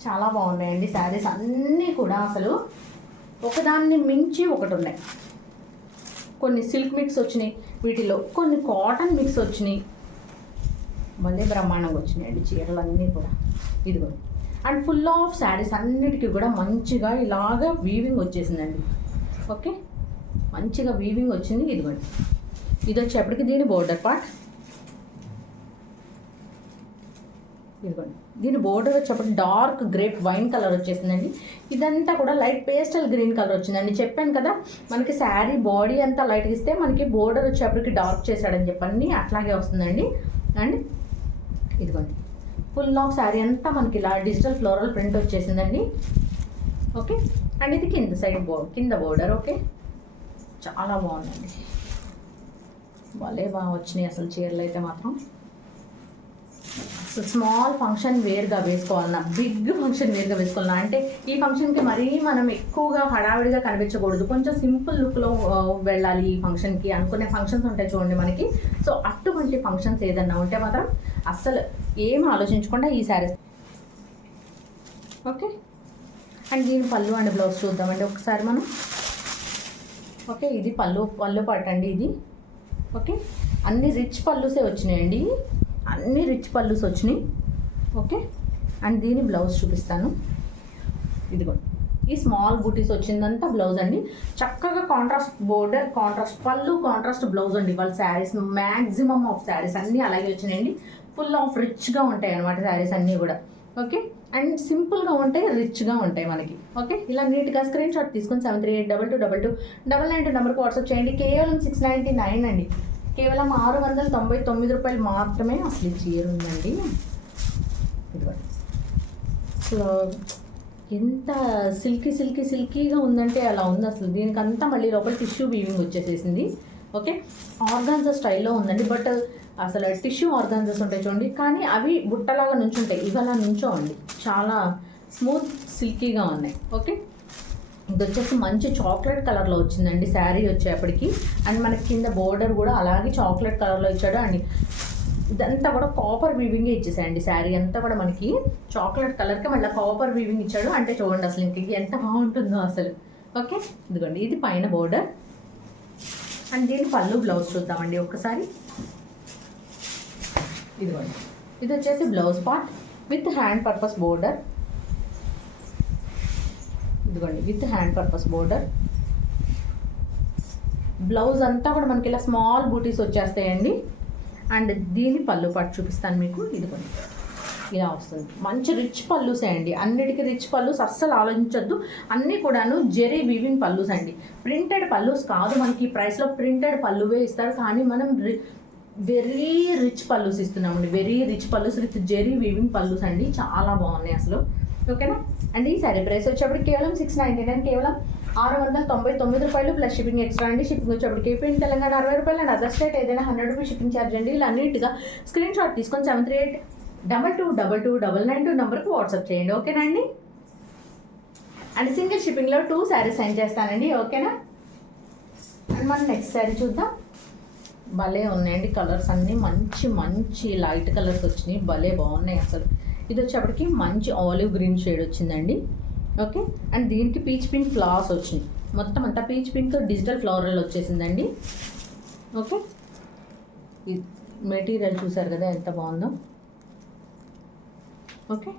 చాలా బాగున్నాయండి శారీస్ అన్నీ కూడా. అసలు ఒకదాన్ని మించి ఒకటి ఉన్నాయి. కొన్ని సిల్క్ మిక్స్ వచ్చినాయి, వీటిలో కొన్ని కాటన్ మిక్స్ వచ్చినాయి, మళ్ళీ బ్రహ్మాండంగా వచ్చినాయండి చీరలు అన్నీ కూడా. ఇదిగో అండ్ ఫుల్ ఆఫ్ శారీస్ అన్నిటికీ కూడా మంచిగా ఇలాగా వీవింగ్ వచ్చేసిందండి. ఓకే, మంచిగా వీవింగ్ వచ్చింది. ఇదిగోండి, ఇది వచ్చేప్పటికి దీని బోర్డర్ పార్ట్. ఇదిగోండి, దీని బోర్డర్ వచ్చేప్పటికి డార్క్ గ్రేప్ వైన్ కలర్ వచ్చేసిందండి. ఇదంతా కూడా లైట్ పేస్టల్ గ్రీన్ కలర్ వచ్చిందండి. చెప్పాను కదా మనకి శారీ బాడీ అంతా లైట్ ఇస్తే మనకి బోర్డర్ వచ్చేప్పటికి డార్క్ చేశాడని చెప్పండి, అట్లాగే వస్తుందండి. అండ్ ఇదిగోండి, ఫుల్ ఆఫ్ శారీ అంతా మనకి ఇలా డిజిటల్ ఫ్లోరల్ ప్రింట్ వచ్చేసిందండి. ఓకే, అండ్ ఇది కింద సైడ్ కింద బోర్డర్. ఓకే, చాలా బాగుందండి, భలే బాగా వచ్చినాయి అసలు చీరలు అయితే మాత్రం. స్మాల్ ఫంక్షన్ వేర్గా వేసుకోవాలన్నా, బిగ్ ఫంక్షన్ వేర్గా వేసుకోవాలన్నా, అంటే ఈ ఫంక్షన్కి మరీ మనం ఎక్కువగా హడావిడిగా కనిపించకూడదు, కొంచెం సింపుల్ లుక్లో వెళ్ళాలి ఈ ఫంక్షన్కి అనుకునే ఫంక్షన్స్ ఉంటాయి చూడండి మనకి. సో అటువంటి ఫంక్షన్స్ ఏదన్నా ఉంటే మాత్రం అస్సలు ఏం ఆలోచించకుండా ఈ శారీస్. ఓకే, అండ్ దీని పళ్ళు అండ్ బ్లౌజ్ చూద్దామండి ఒకసారి మనం. ఓకే, ఇది పళ్ళు పట్టండి ఇది. ఓకే, అన్ని రిచ్ పళ్ళుసే వచ్చినాయండి, అన్ని రిచ్ పళ్ళుస్ వచ్చినాయి. ఓకే, అండ్ దీని బ్లౌజ్ చూపిస్తాను. ఇదిగో ఈ స్మాల్ బూటీస్ వచ్చిందంతా బ్లౌజ్ అండి. చక్కగా కాంట్రాస్ట్ బోర్డర్, కాంట్రాస్ట్ పళ్ళు, కాంట్రాస్ట్ బ్లౌజ్ అండి. వాళ్ళ శారీస్ మ్యాక్సిమమ్ ఆఫ్ శారీస్ అన్నీ అలాగే వచ్చినాయండి. ఫుల్ ఆఫ్ రిచ్గా ఉంటాయి అన్నమాట శారీస్ అన్నీ కూడా. ఓకే, అండ్ సింపుల్గా ఉంటాయి, రిచ్గా ఉంటాయి మనకి. ఓకే, ఇలా నీట్గా స్క్రీన్ షాట్ తీసుకొని 73822299 నెంబర్కి వాట్సాప్ చేయండి. కేవలం 699 అండి, కేవలం 699 రూపాయలు మాత్రమే. అసలు ఈ చీర ఉందండి, ఇదిగోండి, అసలు ఎంత సిల్కీగా ఉందంటే అలా ఉంది అసలు. దీనికంతా మళ్ళీ లోపల టిష్యూ వీవింగ్ వచ్చేసేసింది. ఓకే, ఆర్గాన్జా స్టైల్లో ఉందండి. బట్ అసలు టిష్యూ ఆర్గాన్జాస్ ఉంటాయి చూడండి, కానీ అవి బుట్టలాగా నుంచుంటాయి, ఇవలా నుంచోండి, చాలా స్మూత్ సిల్కీగా ఉన్నాయి. ఓకే, ఇది వచ్చేసి మంచి చాక్లెట్ కలర్లో వచ్చిందండి శారీ వచ్చేప్పటికి. అండ్ మనకి కింద బోర్డర్ కూడా అలాగే చాక్లెట్ కలర్లో ఇచ్చాడు. అండ్ ఇదంతా కూడా కాపర్ వీవింగే ఇచ్చేసాయండి. శారీ అంతా కూడా మనకి చాక్లెట్ కలర్కి మళ్ళీ కాపర్ వీవింగ్ ఇచ్చాడు. అంటే చూడండి అసలు ఇంక ఎంత బాగుంటుందో అసలు. ఓకే, ఇదిగోండి, ఇది పైన బోర్డర్. అండ్ దీని పళ్ళు బ్లౌజ్ చూద్దామండి ఒక్కసారి. ఇదిగోండి, ఇది వచ్చేసి blouse part with hand purpose border. ఇదిగోండి, with hand purpose border. Blouse అంతా కూడా మనకి ఇలా స్మాల్ బూటీస్ వచ్చేస్తాయండి. అండ్ దీని పళ్ళు పాటు చూపిస్తాను మీకు. ఇదిగోండి, ఇలా వస్తుంది, మంచి రిచ్ పళ్ళుసే అండి. అన్నిటికీ రిచ్ పళ్ళుస్, అస్సలు ఆలోచించొద్దు. అన్నీ కూడాను జెరీ వీవింగ్ పళ్ళుస్ అండి, ప్రింటెడ్ పళ్ళుస్ కాదు. మనకి ప్రైస్లో ప్రింటెడ్ పళ్ళువే ఇస్తారు, కానీ మనం వెరీ రిచ్ పళ్ళుస్ ఇస్తున్నామండి. వెరీ రిచ్ పళ్ళుస్ విత్ జెరీ వీవింగ్ పళ్ళుస్ అండి, చాలా బాగున్నాయి అసలు. ఓకేనా, అండ్ ఈ సారీ ప్రైస్ వచ్చేప్పటికి కేవలం 699, కేవలం 699 రూపాయలు ప్లస్ షిప్పింగ్ ఎక్స్ట్రా అండి. షిప్పింగ్ వచ్చేప్పటికి ఏపీ తెలంగాణ 60 రూపాయలు అండ్ అదర్ స్టేట్ ఏదైనా 100 రూపీస్ షిప్పింగ్ ఛార్జ్ అండి. ఇలా నీట్గా స్క్రీన్ షాట్ తీసుకొని 73822299 నెంబర్కి వాట్సాప్ చేయండి. ఓకేనా అండి, అండ్ సింగిల్ షిప్పింగ్లో 2 శారీస్ సెండ్ చేస్తానండి. ఓకేనా, అండ్ మనం నెక్స్ట్ శారీ చూద్దాం. భలే ఉన్నాయండి కలర్స్ అన్నీ, మంచి లైట్ కలర్స్ వచ్చినాయి, భలే బాగున్నాయి అసలు. ఇది వచ్చేప్పటికి మంచి ఆలివ్ గ్రీన్ షేడ్ వచ్చిందండి. ఓకే, అండ్ దీనికి పీచ్ పింక్ ఫ్లవర్స్ వచ్చినాయి, మొత్తం అంతా పీచ్ పింక్ డిజిటల్ ఫ్లోరల్ వచ్చేసిందండి. ఓకే, ఈ మెటీరియల్ చూసారు కదా ఎంత బాగుందో. ఓకే,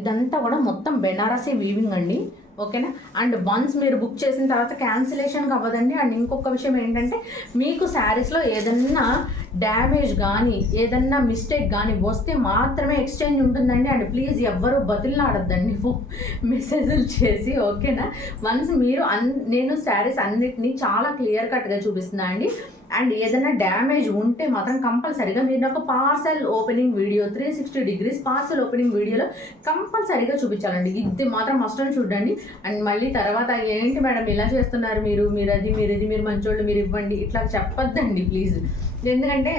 ఇదంతా కూడా మొత్తం బెనారసీ వీవింగ్ అండి. ఓకేనా, అండ్ వన్స్ మీరు బుక్ చేసిన తర్వాత క్యాన్సిలేషన్ అవ్వదండి. అండ్ ఇంకొక విషయం ఏంటంటే, మీకు శారీస్లో ఏదన్నా డ్యామేజ్ కానీ ఏదన్నా మిస్టేక్ కానీ వస్తే మాత్రమే ఎక్స్చేంజ్ ఉంటుందండి. అండ్ ప్లీజ్ ఎవ్వరూ బతిలాడద్దండి మెసేజ్లు చేసి. ఓకేనా, వన్స్ మీరు నేను శారీస్ అన్నిటినీ చాలా క్లియర్ కట్గా చూపిస్తున్నా అండి. అండ్ ఏదైనా డ్యామేజ్ ఉంటే మాత్రం కంపల్సరీగా మీరు నాకు parcel opening video 360 degrees parcel opening వీడియోలో కంపల్సరీగా చూపించాలండి. ఇది మాత్రం మస్ట్ అని చూడండి. అండ్ మళ్ళీ తర్వాత ఏంటి మేడం ఇలా చేస్తున్నారు, మీరు ఇది మీరు మంచోళ్ళు, మీరు ఇవ్వండి, ఇట్లా చెప్పొద్దండి ప్లీజ్. ఎందుకంటే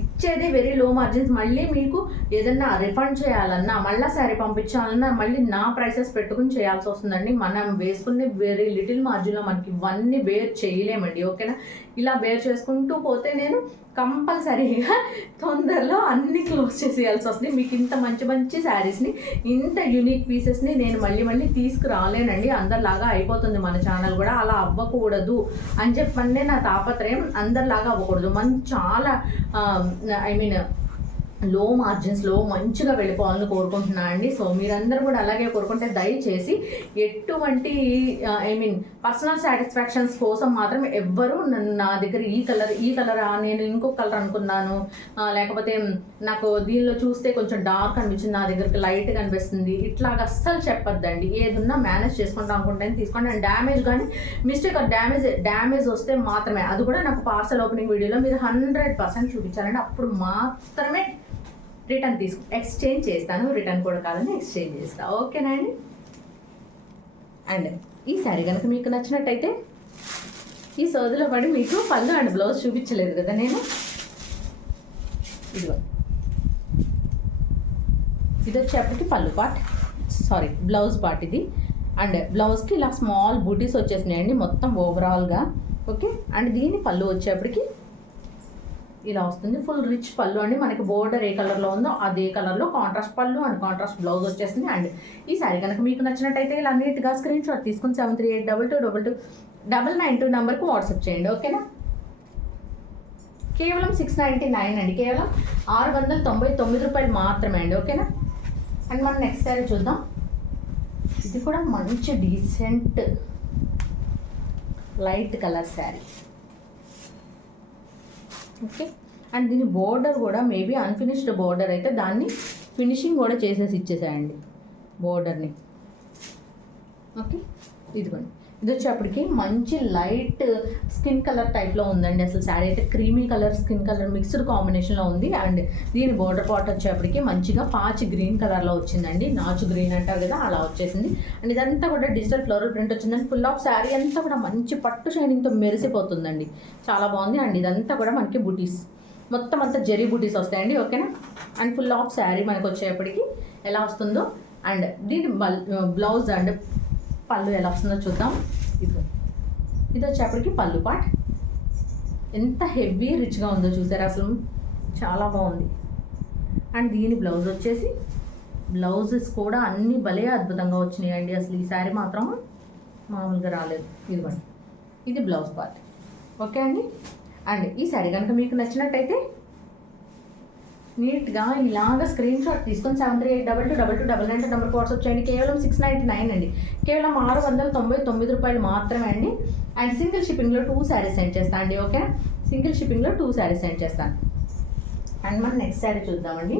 ఇచ్చేది వెరీ లో మార్జిన్స్. మళ్ళీ మీకు ఏదన్నా రిఫండ్ చేయాలన్నా, మళ్ళీ శారీ పంపించాలన్నా మళ్ళీ నా ప్రైసెస్ పెట్టుకుని చేయాల్సి వస్తుందండి. మనం వేసుకునే వెరీ లిటిల్ మార్జిన్లో మనకి ఇవన్నీ బేర్ చేయలేమండి. ఓకేనా, ఇలా బేర్ చేసుకుంటూ పోతే నేను కంపల్సరీగా తొందరలో అన్నీ క్లోజ్ చేసేయాల్సి వస్తుంది. మీకు ఇంత మంచి మంచి శారీస్ని, ఇంత యూనిక్ పీసెస్ని నేను మళ్ళీ తీసుకురాలేనండి. అందరిలాగా అయిపోతుంది మన ఛానల్ కూడా. అలా అవ్వకూడదు అని చెప్పండి నా తాపత్రయం. అందరిలాగా అవ్వకూడదు. మనం చాలా లో మార్జిన్స్లో మంచిగా వెళ్ళిపోవాలని కోరుకుంటున్నాను అండి. సో మీరందరూ కూడా అలాగే కోరుకుంటే దయచేసి ఎటువంటి పర్సనల్ సాటిస్ఫాక్షన్స్ కోసం మాత్రం ఎవ్వరూ నా దగ్గర ఈ కలరా, నేను ఇంకొక కలర్ అనుకున్నాను, లేకపోతే నాకు దీనిలో చూస్తే కొంచెం డార్క్ అనిపించింది, నా దగ్గరికి లైట్ కనిపిస్తుంది, ఇట్లాగ అస్సలు చెప్పొద్దండి. ఏదున్నా మేనేజ్ చేసుకుంటా అనుకుంటే తీసుకోండి. అండ్ డ్యామేజ్ కానీ మిస్టేక్ డ్యామేజ్ వస్తే మాత్రమే, అది కూడా నాకు పార్సల్ ఓపెనింగ్ వీడియోలో మీరు 100% చూపించాలండి. అప్పుడు మాత్రమే రిటర్న్ ఎక్స్చేంజ్ చేస్తాను. రిటర్న్ కూడా కాదని ఎక్స్చేంజ్ చేస్తాను. ఓకేనా అండి? అండ్ ఈ శారీ కనుక మీకు నచ్చినట్టయితే, ఈ సోదులో పడి మీకు పళ్ళు అండ్ బ్లౌజ్ చూపించలేదు కదా నేను, ఇదిగో ఇది వచ్చేప్పటికి పళ్ళు పార్ట్, బ్లౌజ్ పార్ట్ ఇది. అండ్ బ్లౌజ్కి ఇలా స్మాల్ బూటీస్ వచ్చేసినాయండి మొత్తం ఓవరాల్గా. ఓకే. అండ్ దీని పళ్ళు వచ్చేప్పటికి ఇలా వస్తుంది. ఫుల్ రిచ్ పళ్ళు అండి. మనకి బోర్డర్ ఏ కలర్లో ఉందో అదే కలర్లో కాంట్రాస్ట్ పళ్ళు అండ్ కాంట్రాస్ట్ బ్లౌజ్ వచ్చేసింది. అండ్ ఈ శారీ కనుక మీకు నచ్చినట్టయితే ఇలా నీట్గా స్క్రీన్ షాట్ తీసుకుని 7382229992 నెంబర్కి వాట్సాప్ చేయండి. ఓకేనా? కేవలం 699 అండి. కేవలం 699 రూపాయలు మాత్రమే అండి. ఓకేనా? అండ్ మనం నెక్స్ట్ శారీ చూద్దాం. ఇది కూడా మంచి decent light colour sari. Okay. And దీని బోర్డర్ కూడా మేబీ అన్ఫినిష్డ్ బోర్డర్ అయితే దాన్ని ఫినిషింగ్ కూడా చేసేసి ఇచ్చేసాయండి బోర్డర్ని. ఓకే. ఇదిగోండి, ఇది వచ్చేప్పటికి మంచి లైట్ స్కిన్ కలర్ టైప్లో ఉందండి. అసలు శారీ అయితే creamy colour skin colour mixed కాంబినేషన్లో ఉంది. అండ్ దీని బోర్డర్ పార్ట్ వచ్చేప్పటికి మంచిగా పాచి గ్రీన్ కలర్లో వచ్చిందండి. నాచు గ్రీన్ అంటారు కదా, అలా వచ్చేసింది. అండ్ ఇదంతా కూడా డిజిటల్ ఫ్లోరల్ ప్రింట్ వచ్చిందండి. ఫుల్ ఆఫ్ శారీ అంతా కూడా మంచి పట్టు షైనింగ్తో మెరిసిపోతుందండి. చాలా బాగుంది. అండ్ ఇదంతా కూడా మనకి బూటీస్, మొత్తం అంతా జరీ బూటీస్ వస్తాయండి. ఓకేనా? అండ్ ఫుల్ ఆఫ్ శారీ మనకు వచ్చేప్పటికి ఎలా వస్తుందో, అండ్ దీని బ్లౌజ్ అండ్ పళ్ళు ఎలా వస్తుందో చూద్దాం. ఇది వచ్చేప్పటికి పళ్ళు పార్ట్ ఎంత హెవీ రిచ్గా ఉందో చూసారా, అసలు చాలా బాగుంది. అండ్ దీని బ్లౌజ్ వచ్చేసి, బ్లౌజెస్ కూడా అన్నీ భలే అద్భుతంగా వచ్చినాయండి. అసలు ఈ శారీ మాత్రం మామూలుగా రాలేదు. ఇదిగోండి, ఇది బ్లౌజ్ పార్ట్. ఓకే అండి? అండ్ ఈ శారీ కనుక మీకు నచ్చినట్టయితే నీట్గా ఇలాగ స్క్రీన్ షాట్ తీసుకొని 73822299 నెంబర్కి వాట్సాప్ చేయండి. కేవలం 699 అండి. కేవలం 699 రూపాయలు మాత్రమే అండి. అండ్ సింగిల్ షిప్పింగ్లో 2 శారీస్ సెండ్ చేస్తాను అండి. ఓకే? సింగిల్ షిప్పింగ్లో 2 శారీస్ సెండ్ చేస్తాను. అండ్ మనం నెక్స్ట్ శారీ చూద్దామండి.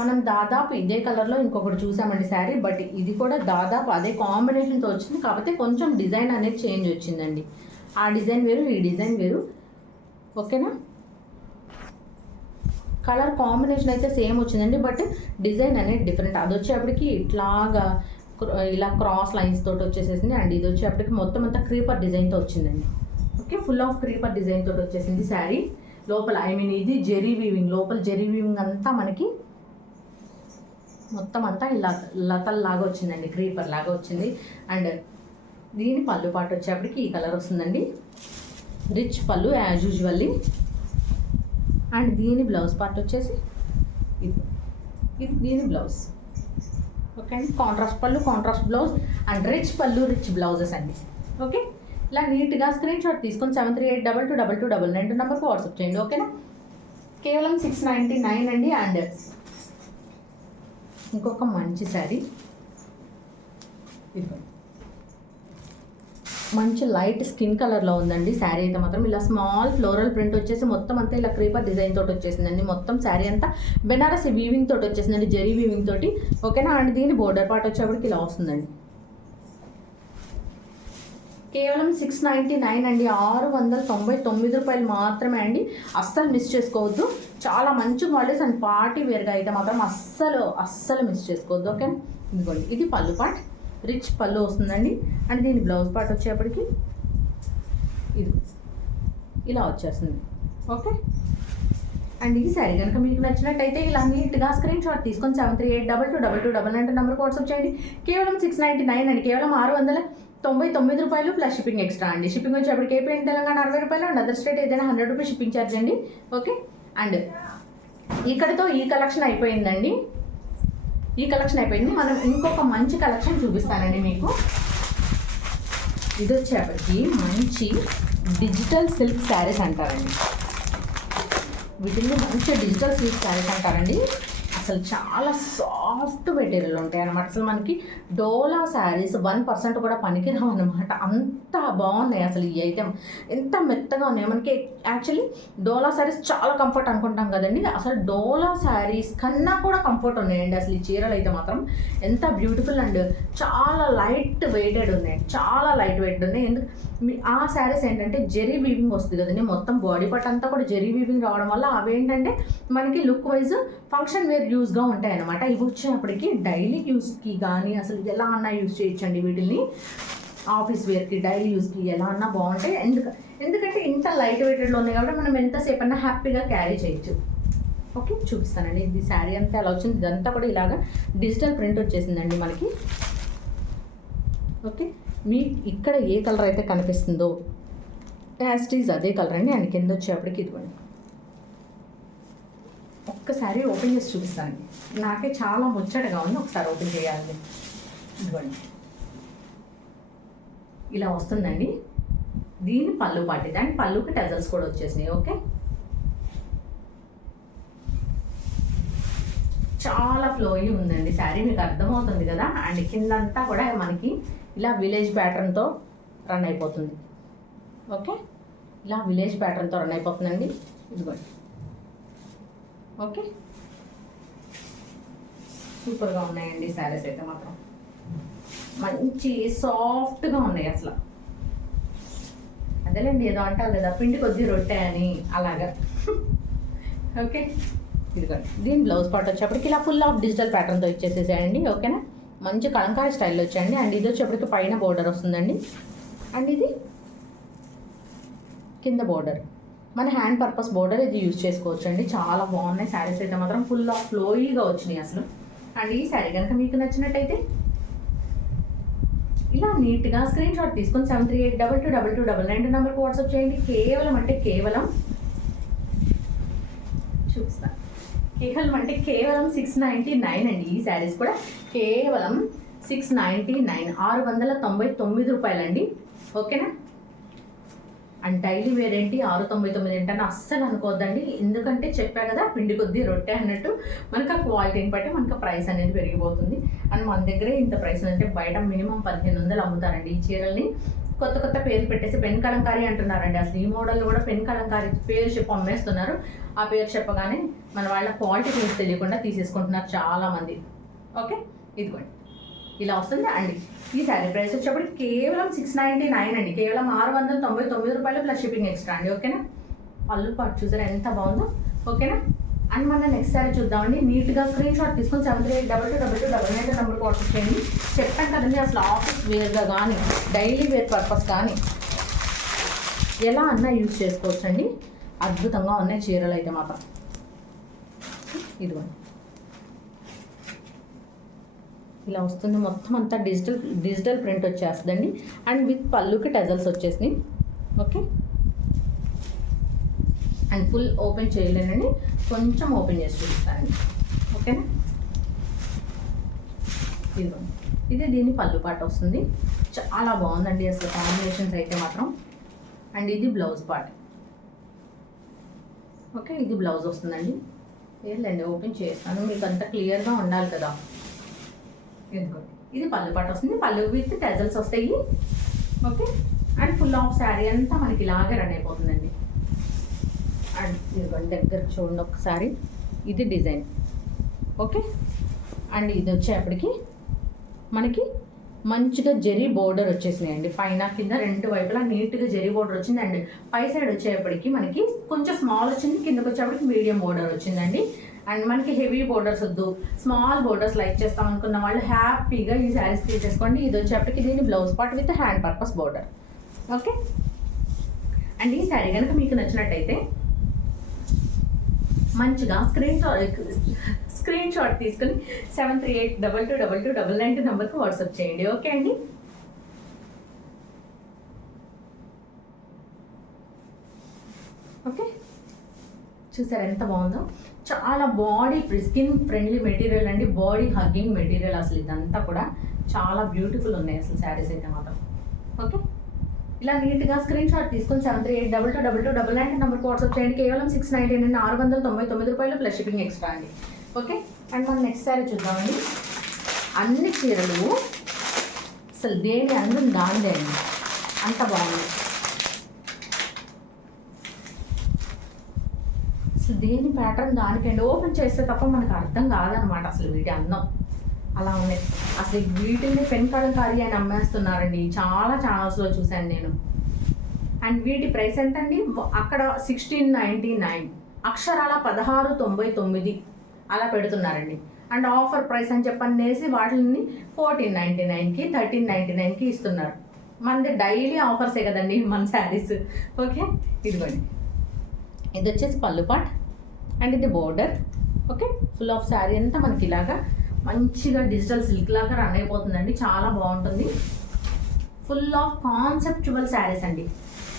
మనం దాదాపు ఇదే కలర్లో ఇంకొకటి చూసామండి శారీ, బట్ ఇది కూడా దాదాపు అదే కాంబినేషన్తో వచ్చింది. కాకపోతే కొంచెం డిజైన్ అనేది చేంజ్ వచ్చిందండి. ఆ డిజైన్ వేరు, ఈ డిజైన్ వేరు. ఓకేనా? కలర్ కాంబినేషన్ అయితే సేమ్ వచ్చిందండి, బట్ డిజైన్ అనేది డిఫరెంట్. అది వచ్చేప్పటికి ఇలా క్రాస్ లైన్స్ తోటి వచ్చేసేసింది. అండ్ ఇది వచ్చేప్పటికి మొత్తం అంతా క్రీపర్ డిజైన్తో వచ్చిందండి. Okay. Full of creeper design తోటి వచ్చేసింది శారీ. లోపల ఇది జెరీ వీవింగ్, లోపల జెరీ వీవింగ్ అంతా మనకి మొత్తం అంతా ఇలా లతల్లాగా వచ్చిందండి, క్రీపర్ లాగా వచ్చింది. అండ్ దీని పళ్ళు పాటు వచ్చేప్పటికి ఈ కలర్ వస్తుందండి, రిచ్ పళ్ళు యాజ్ యూజువల్లీ. అండ్ దీని బ్లౌజ్ పార్ట్ వచ్చేసి ఇది దీని బ్లౌజ్. ఓకే అండి? కాంట్రాస్ట్ పళ్ళు, కాంట్రాస్ట్ బ్లౌజ్ అండ్ రిచ్ పళ్ళు, రిచ్ బ్లౌజెస్ అండి. ఓకే. ఇలా నీట్గా స్క్రీన్ షాట్ తీసుకొని 73822299 నెంబర్కి వాట్సాప్ చేయండి. ఓకేనా? కేవలం 699 అండి. అండ్ ఇంకొక మంచి శారీ, మంచి లైట్ స్కిన్ కలర్లో ఉందండి శారీ అయితే మాత్రం. ఇలా స్మాల్ ఫ్లోరల్ ప్రింట్ వచ్చేసి మొత్తం అంతా ఇలా క్రీపర్ డిజైన్ తోటి వచ్చేసిందండి. మొత్తం శారీ అంతా బెనారసి వీవింగ్ తోటి వచ్చేసిందండి, జెరీ వీవింగ్ తోటి. ఓకేనా? అండ్ దీని బోర్డర్ పార్ట్ వచ్చేప్పటికి ఇలా వస్తుందండి. కేవలం 699 అండి. 699 రూపాయలు మాత్రమే అండి. అస్సలు మిస్ చేసుకోవద్దు. చాలా మంచి క్వాలిటీస్ అండ్ పార్టీ వేర్గా అయితే మాత్రం అస్సలు మిస్ చేసుకోవద్దు. ఓకే? ఇదిగోండి, ఇది పళ్ళు పార్ట్, రిచ్ పళ్ళు వస్తుందండి. అండ్ దీని బ్లౌజ్ పార్ట్ వచ్చేప్పటికి ఇది ఇలా వచ్చేస్తుంది. ఓకే. అండ్ ఈ శారీ కనుక మీకు నచ్చినట్టయితే ఇలా నీట్గా స్క్రీన్ షాట్ తీసుకొని 73822299 నెంబర్కి వాట్సాప్ చేయండి. కేవలం 699 అండి. కేవలం రూపాయలు ప్లస్ షిప్పింగ్ ఎక్స్ట్రా అండి. షిప్పింగ్ వచ్చేప్పటికి ఏపీ అండ్ తెలంగాణ 60 రూపాయలు అండ్ అదర్ స్టేట్ ఏదైనా 100 రూపీస్ షిప్పింగ్ ఛార్జ్ అండి. ఓకే, అండ్ ఇక్కడతో ఈ కలెక్షన్ అయిపోయిందండి. ఈ కలెక్షన్ అయిపోయింది. మనం ఇంకొక మంచి కలెక్షన్ చూపిస్తానండి మీకు. ఇది వచ్చేప్పటికి మంచి డిజిటల్ సిల్క్ శారీస్ అంటారండి. వీటిల్లో మంచి డిజిటల్ సిల్క్ శారీస్ అంటారండి. అసలు చాలా సాఫ్ట్ మెటీరియల్ ఉంటాయి అన్నమాట. అసలు మనకి డోలా శారీస్ 1% కూడా పనికిరావు అనమాట. అంత బాగున్నాయి అసలు ఈ ఐటెం. ఎంత మెత్తగా ఉన్నాయి. మనకి యాక్చువల్లీ డోలా శారీస్ చాలా కంఫర్ట్ అనుకుంటాం కదండి. అసలు డోలా శారీస్ కన్నా కూడా కంఫర్ట్ ఉన్నాయండి అసలు ఈ చీరలు అయితే మాత్రం. ఎంత బ్యూటిఫుల్ అండ్ చాలా లైట్ వెయిటెడ్ ఉన్నాయి. చాలా లైట్ వెయిట్ ఉన్నాయి. ఎందుకు ఆ శారీస్ ఏంటంటే జెరీ వీవింగ్ వస్తుంది కదండి. మొత్తం బాడీ పార్ట్ అంతా కూడా జెరీ వీవింగ్ రావడం వల్ల అవేంటంటే మనకి లుక్ వైజ్ ఫంక్షన్ వేర్ యూస్గా ఉంటాయి అన్నమాట. ఇవి వచ్చేప్పటికి డైలీ యూస్కి కానీ అసలు ఎలా అన్నా యూస్ చేయొచ్చండి వీటిని. ఆఫీస్ వేర్కి డైలీ యూస్కి ఎలా అన్నా బాగుంటాయి. ఎందుకంటే ఇంత లైట్ వెయిటెడ్లో ఉన్నాయి కాబట్టి మనం ఎంతసేపు అన్నా హ్యాపీగా క్యారీ చేయొచ్చు. ఓకే, చూపిస్తానండి. ఇది శారీ అంతా ఎలా వచ్చింది. ఇదంతా కూడా ఇలాగా డిజిటల్ ప్రింట్ వచ్చేసిందండి మనకి. ఓకే, మీ ఇక్కడ ఏ కలర్ అయితే కనిపిస్తుందో యాస్టీజ్ అదే కలర్ అండి. అండ్ కింద వచ్చేప్పటికి ఇదిగోండి. ఒక్కసారి ఓపెన్ చేసి చూపిస్తానండి. నాకే చాలా ముచ్చటగా ఉంది. ఒకసారి ఓపెన్ చేయాలి. ఇదిగోండి, ఇలా వస్తుందండి. దీన్ని పళ్ళు పట్టింది అండ్ పళ్ళుకి టజల్స్ కూడా వచ్చేసినాయి. ఓకే, చాలా ఫ్లోయి ఉందండి శారీ, మీకు అర్థమవుతుంది కదా. అండ్ కిందంతా కూడా మనకి ఇలా విలేజ్ ప్యాటర్న్తో రన్ అయిపోతుంది. ఓకే, ఇలా విలేజ్ ప్యాటర్న్తో రన్ అయిపోతుందండి. ఇదిగోండి. ఓకే, సూపర్గా ఉన్నాయండి శారీస్ అయితే మాత్రం. మంచి సాఫ్ట్గా ఉన్నాయి అసలు. అదేలేండి, ఏదో అంటారు కదా పిండి కొద్ది రొట్టె అని, అలాగా. ఓకే, ఇదిగోండి. దీని బ్లౌజ్ పార్ట్ వచ్చేప్పటికి ఇలా ఫుల్ ఆఫ్ డిజిటల్ ప్యాటర్న్తో ఇచ్చేసేసేయండి. ఓకేనా, మంచి కలంకారీ స్టైల్లో వచ్చాయండి. అండ్ ఇది వచ్చేప్పటికి పైన బోర్డర్ వస్తుందండి. అండ్ ఇది కింద బోర్డర్, మన హ్యాండ్ పర్పస్ బోర్డర్ ఇది యూజ్ చేసుకోవచ్చు అండి. చాలా బాగున్నాయి శారీస్ అయితే మాత్రం. ఫుల్ ఆఫ్ ఫ్లోయిగా వచ్చినాయి అసలు. అండ్ ఈ శారీ కనుక మీకు నచ్చినట్టయితే ఇలా నీట్గా స్క్రీన్ షాట్ తీసుకొని 7382222299 నెంబర్కి వాట్సాప్ చేయండి. కేవలం అంటే కేవలం చూపిస్తాను. కేవలం 699 అండి. ఈ శారీస్ కూడా కేవలం 699, 699 రూపాయలండి. ఓకేనా, అండ్ డైలీ వేర్ ఏంటి 699 ఏంటని అస్సలు అనుకోవద్దండి. ఎందుకంటే చెప్పా కదా పిండి కొద్దీ రొట్టె అన్నట్టు మనకు ఆ క్వాలిటీని బట్టి మనకు ప్రైస్ అనేది పెరిగిపోతుంది. అండ్ మన దగ్గరే ఇంత ప్రైస్ అంటే బయట మినిమం 1500 అమ్ముతారండి ఈ చీరల్ని. కొత్త కొత్త పేరు పెట్టేసి పెన్ కలంకారీ అంటున్నారండి. అసలు ఈ మోడల్ కూడా పెన్ కలంకారీ పేరు చెప్పి అమ్మేస్తున్నారు. ఆ పేరు చెప్పగానే మన వాళ్ళ క్వాలిటీ గురించి తెలియకుండా తీసేసుకుంటున్నారు చాలామంది. ఓకే, ఇదిగోండి ఇలా వస్తుంది. అండ్ ఈ శారీ ప్రైస్ వచ్చేప్పటికి కేవలం 699 అండి. కేవలం 699 రూపాయలు ప్లస్ షిప్పింగ్ ఎక్స్ట్రా అండి. ఓకేనా, పళ్ళు పాటు చూసారా ఎంత బాగుందో. ఓకేనా, అండ్ మన నెక్స్ట్ శారీ చూద్దామండి. నీట్గా స్క్రీన్ షాట్ తీసుకొని 73822299 నెంబర్కి వాట్సాప్ చేయండి. చెప్పాను కదండి అసలు ఆఫీస్ వేర్గా కానీ డైలీ వేర్ పర్పస్ కానీ ఎలా అన్నా యూజ్ చేసుకోవచ్చండి. అద్భుతంగా ఉన్నాయి చీరలు అయితే మాత్రం. ఇదిగోండి ఇలా వస్తుంది. మొత్తం అంతా డిజిటల్ ప్రింట్ వచ్చేస్తుందండి. అండ్ విత్ పళ్ళుకి టజల్స్ వచ్చేసినాయి. ఓకే, అండ్ ఫుల్ ఓపెన్ చేయలేనండి, కొంచెం ఓపెన్ చేసి చూపిస్తానండి. ఓకేనా, ఇదిగోండి. ఇది దీని పళ్ళు పాట వస్తుంది. చాలా బాగుందండి అసలు కాంబినేషన్స్ అయితే మాత్రం. అండ్ ఇది బ్లౌజ్ పార్ట్. ఓకే, ఇది బ్లౌజ్ వస్తుందండి. ఏంటండి ఓపెన్ చేస్తాను, మీకు అంతా క్లియర్గా ఉండాలి కదా. ఇదిగోండి, ఇది పళ్ళు పాట వస్తుంది. పళ్ళు విత్ టెజల్స్ వస్తాయి. Okay, and full of sari అంతా మనకి ఇలాగే రన్ అయిపోతుందండి. అండ్ ఇదిగోండి దగ్గరకు చూడండి ఒకసారి. ఇది డిజైన్. ఓకే, అండ్ ఇది వచ్చేప్పటికి మనకి మంచిగా జెరీ బోర్డర్ వచ్చేసినాయండి. పైన కింద రెండు వైపులా నీట్గా జెరీ బోర్డర్ వచ్చింది. అండ్ పై సైడ్ వచ్చేప్పటికి మనకి కొంచెం స్మాల్ వచ్చింది, కిందకి వచ్చేప్పటికి మీడియం బోర్డర్ వచ్చిందండి. అండ్ మనకి హెవీ బోర్డర్స్ వద్దు, స్మాల్ బోర్డర్స్ లైక్ చేస్తాం అనుకున్న వాళ్ళు హ్యాపీగా ఈ శారీస్ తీసేసుకోండి. ఇది వచ్చేప్పటికి దీని blouse part with hand purpose border. Okay, and ఈ శారీ కనుక మీకు నచ్చినట్టయితే మంచిగా స్క్రీన్ షాట్ తీసుకుని 73822299 నెంబర్కి వాట్సాప్ చేయండి. ఓకే అండి. చూసారు ఎంత బాగుందో, చాలా బాడీ స్కిన్ ఫ్రెండ్లీ మెటీరియల్ అండి, బాడీ హగ్గింగ్ మెటీరియల్. అసలు ఇదంతా కూడా చాలా బ్యూటిఫుల్ ఉన్నాయి అసలు శారీస్ అయితే మాత్రం. ఓకే, ఇలా నీట్గా స్క్రీన్ షాట్ తీసుకొని 73822299 నెంబర్కి వాట్సాప్ చేయండి. కేవలం 699 699 రూపాయలు ప్లస్ షిప్పింగ్ ఎక్స్ట్రా అండి. ఓకే, అండ్ మనం నెక్స్ట్ శారీ చూద్దామండి. అన్ని చీరలు అసలు దేని అందం దాందే అండి, అంత బాగుంది. అసలు దేని ప్యాటర్న్ దానికండి, ఓపెన్ చేస్తే తప్ప మనకు అర్థం కాదనమాట అసలు వీటి అందం. అలా ఉన్నాయి అసలు. వీటిని పెన్ కలంకారీ అని అమ్మేస్తున్నారండి, చాలా ఛానల్స్లో చూశాను నేను. అండ్ వీటి ప్రైస్ ఎంత అండి, అక్కడ 1699, అక్షరాల 1699 అలా పెడుతున్నారండి. అండ్ ఆఫర్ ప్రైస్ అని చెప్పనేసి వాటిని 1499కి 1399కి ఇస్తున్నారు. మనది డైలీ ఆఫర్సే కదండి మన శారీస్. ఓకే, ఇదిగోండి, ఇది వచ్చేసి పళ్ళు పాట్ అండ్ ఇది border. Okay, full of sari అంతా మనకి ఇలాగా మంచిగా డిజిటల్ సిల్క్ లాగా రన్ అయిపోతుందండి, చాలా బాగుంటుంది. ఫుల్ ఆఫ్ కాన్సెప్చువల్ శారీస్ అండి.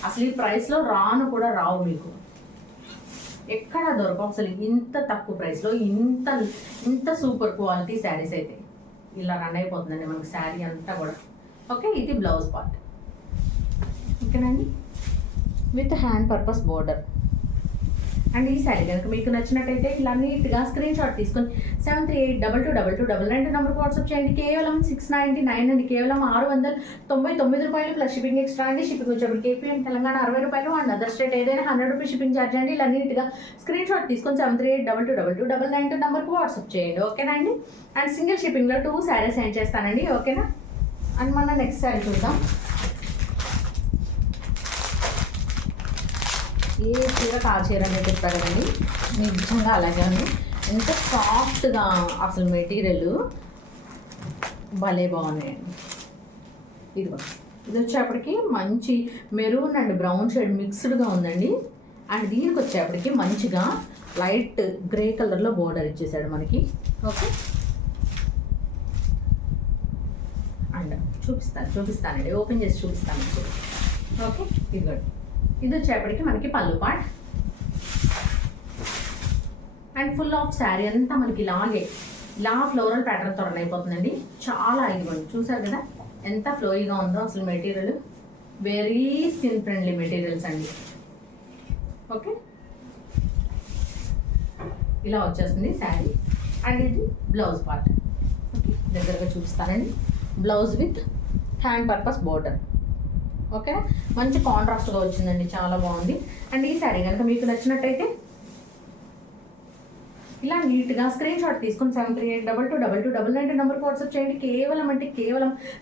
అసలు ఈ ప్రైస్లో రాను కూడా రావు మీకు, ఎక్కడ దొరకవు అసలు. ఇంత తక్కువ ప్రైస్లో ఇంత సూపర్ క్వాలిటీ శారీస్ అయితే ఇలా రన్ అయిపోతుందండి మనకి శారీ అంతా కూడా. ఓకే, ఇది బ్లౌజ్ పార్ట్. ఓకేనండి, with hand purpose border. And ఈ శారీ కనుక మీకు నచ్చినట్టయితే ఇలా నీట్గా స్క్రీన్ షాట్ తీసుకొని 73822299 నెంబర్కి వాట్సాప్ చేయండి. కేవలం 699 అండి, కేవలం 699 రూపాయలు ప్లస్ షిప్పింగ్ ఎక్స్ట్రా అండి. షిప్పింగ్ వచ్చేప్పటికి ఏపీ అండ్ తెలంగాణ 60 రూపాయలు, అండ్ అదర్ స్టేట్ ఏదైనా 100 రూపీస్ షిప్పింగ్ ఛార్జ్ అండి. ఇలా నీట్గా స్క్రీన్ షాట్ తీసుకొని 73822299 నెంబర్కి వాట్సాప్ చేయండి. ఓకేనా అండి, అండ్ సింగిల్ షిప్పింగ్లో 2 శారీస్ సెండ్ చేస్తానండి. ఓకేనా, అండ్ మన నెక్స్ట్ శారీ చూద్దాం. ఏ చీర ఆ చీర అనేది చెప్పారు కదండి, నిజంగా అలాగే ఉంది. ఎంత సాఫ్ట్గా అసలు మెటీరియల్ భలే బాగున్నాయండి. ఇది వచ్చేప్పటికి మంచి మెరూన్ అండ్ బ్రౌన్ షేడ్ మిక్స్డ్గా ఉందండి. అండ్ దీనికి వచ్చేప్పటికి మంచిగా లైట్ గ్రే కలర్లో బోర్డర్ ఇచ్చేసాడు మనకి. ఓకే, అండ్ చూపిస్తానండి, ఓపెన్ చేసి చూపిస్తాను. ఓకే, ఇది వచ్చేప్పటికి మనకి పళ్ళు pot and full of sari అంతా మనకి ఇలా ఫ్లోరల్ ప్యాటర్న్తో రన్ అయిపోతుందండి. చాలా ఇదిగోండి, చూసారు కదా ఎంత ఫ్లోయిగా ఉందో అసలు material. Very skin friendly materials అండి. ఓకే, ఇలా వచ్చేస్తుంది శారీ. అండ్ ఇది బ్లౌజ్ పార్ట్. ఓకే, దగ్గరగా చూపిస్తానండి. Blouse with hand purpose border. Okay, మంచి కాంట్రాస్ట్గా వచ్చిందండి, చాలా బాగుంది. అండ్ ఈ శారీ కనుక మీకు నచ్చినట్టయితే ఇలా నీట్గా స్క్రీన్ షాట్ తీసుకొని 73822299 నెంబర్కి వాట్సాప్ చేయండి. కేవలం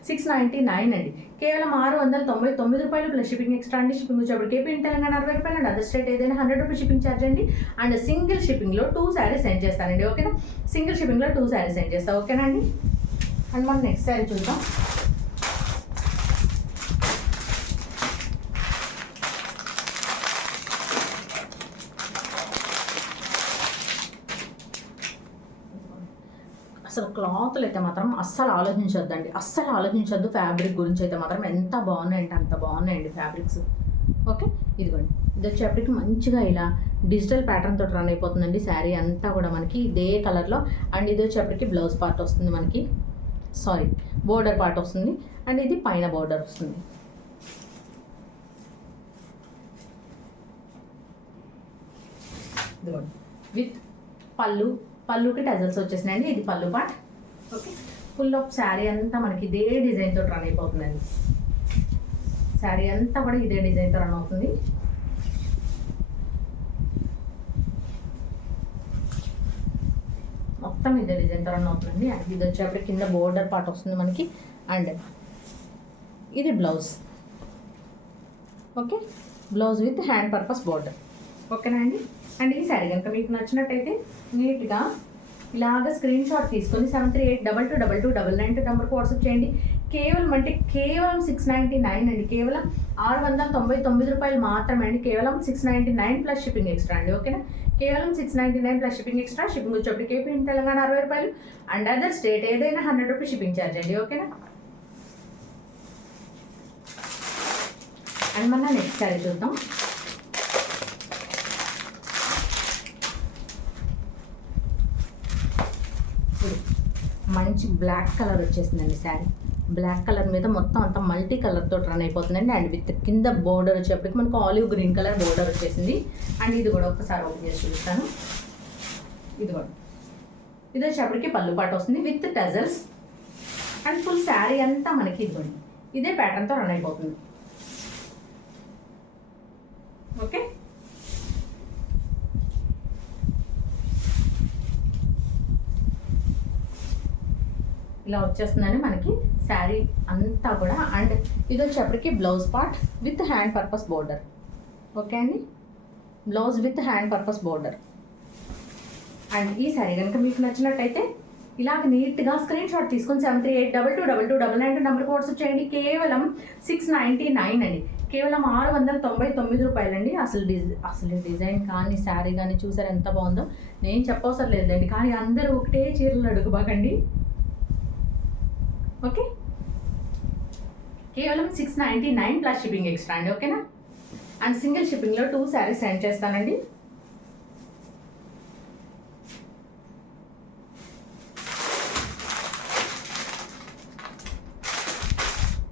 699 అండి, కేవలం 699 రూపాయలు ప్లస్ షిప్పింగ్ ఎక్స్ట్రా అండి. షిప్పింగ్ వచ్చేప్పటికి ఏపీ తెలంగాణ 60 రూపాయలు, అండ్ అదర్ స్టేట్ ఏదైనా 100 రూపీస్ షిప్పింగ్ ఛార్జ్ అండి. అండ్ సింగిల్ షిప్పింగ్లో 2 శారీస్ సెండ్ చేస్తానండి. ఓకేనా, సింగిల్ షిప్పింగ్లో 2 శారీస్ సెండ్ చేస్తాను. ఓకేనా అండి, అండ్ మనం నెక్స్ట్ శారీ చూద్దాం. అసలు క్లాత్లు అయితే మాత్రం అస్సలు ఆలోచించొద్దండి, అస్సలు ఆలోచించొద్దు. ఫ్యాబ్రిక్ గురించి అయితే మాత్రం ఎంత బాగున్నాయంటే అంత బాగున్నాయండి ఫ్యాబ్రిక్స్. ఓకే, ఇదిగోండి, ఇది వచ్చేప్పటికి మంచిగా ఇలా డిజిటల్ ప్యాటర్న్ తోటి రన్ అయిపోతుందండి శారీ అంతా కూడా మనకి ఇదే కలర్లో. అండ్ ఇది వచ్చేప్పటికి బ్లౌజ్ పార్ట్ వస్తుంది మనకి, బోర్డర్ పార్ట్ వస్తుంది. అండ్ ఇది పైన బోర్డర్ వస్తుంది. ఇదిగోండి, విత్ పళ్ళుకి టజల్స్ వచ్చేసినాయండి. ఇది పళ్ళు part. Okay, full of sari అంతా మనకి ఇదే డిజైన్తో రన్ అయిపోతుందండి. శారీ అంతా కూడా ఇదే డిజైన్తో రన్ అవుతుంది. మొత్తం ఇదే డిజైన్తో రన్ అవుతుందండి. అండ్ ఇది వచ్చేప్పటికి కింద బోర్డర్ పార్ట్ వస్తుంది మనకి. అండ్ ఇది blouse. Okay, blouse with hand purpose border. ఓకేనా అండి, అండ్ ఈ శారీ కనుక మీకు నచ్చినట్టయితే నీట్గా ఇలాగ స్క్రీన్ షాట్ తీసుకొని 73822299 నెంబర్కి వాట్సాప్ చేయండి. కేవలం 699 అండి, కేవలం 699 రూపాయలు మాత్రమే అండి. కేవలం 699 ప్లస్ షిప్పింగ్ ఎక్స్ట్రా అండి. ఓకేనా, కేవలం 699 ప్లస్ షిప్పింగ్ ఎక్స్ట్రా. షిప్పింగ్ వచ్చేప్పటికి ఏపీ తెలంగాణ 60 రూపాయలు, అండ్ అదర్ స్టేట్ ఏదైనా 100 రూపీస్ షిప్పింగ్ ఛార్జ్ అండి. ఓకేనా, అండ్ మన నెక్స్ట్ శారీ చూద్దాం. మంచి బ్లాక్ కలర్ వచ్చేసిందండి శారీ. బ్లాక్ కలర్ మీద మొత్తం అంతా మల్టీ కలర్తో రన్ అయిపోతుందండి. అండ్ విత్ కింద బోర్డర్ వచ్చేప్పటికి మనకు ఆలివ్ గ్రీన్ కలర్ బోర్డర్ వచ్చేసింది. అండ్ ఇది కూడా ఒకసారి ఓపెన్ చేసి చూపిస్తాను. ఇది కూడా ఇది వచ్చేప్పటికి పళ్ళు పాటు వస్తుంది with tassels. And full sari అంతా మనకి ఇదిగోండి ఇదే ప్యాటర్న్తో రన్ అయిపోతుంది. ఓకే, ఇలా వచ్చేస్తుందని మనకి శారీ అంతా కూడా. అండ్ ఇది వచ్చేప్పటికి blouse part with hand purpose border. Okay అండి, blouse with hand purpose border. And ఈ శారీ కనుక మీకు నచ్చినట్టయితే ఇలాగ నీట్గా స్క్రీన్ షాట్ తీసుకొని 73822299 నెంబర్కి వాట్సాప్ చేయండి. కేవలం 699 అండి, కేవలం 699 రూపాయలండి. అసలు డిజైన్ కానీ శారీ కానీ చూసారు ఎంత బాగుందో. నేను చెప్పవసరం లేదండి, కానీ అందరూ ఒకటే చీరలు అడుగుబాకండి. ఓకే, కేవలం 699 ప్లస్ షిప్పింగ్ ఎక్స్ట్రా అండి. ఓకేనా, అండ్ సింగిల్ షిప్పింగ్లో 2 శారీస్ సెండ్ చేస్తానండి.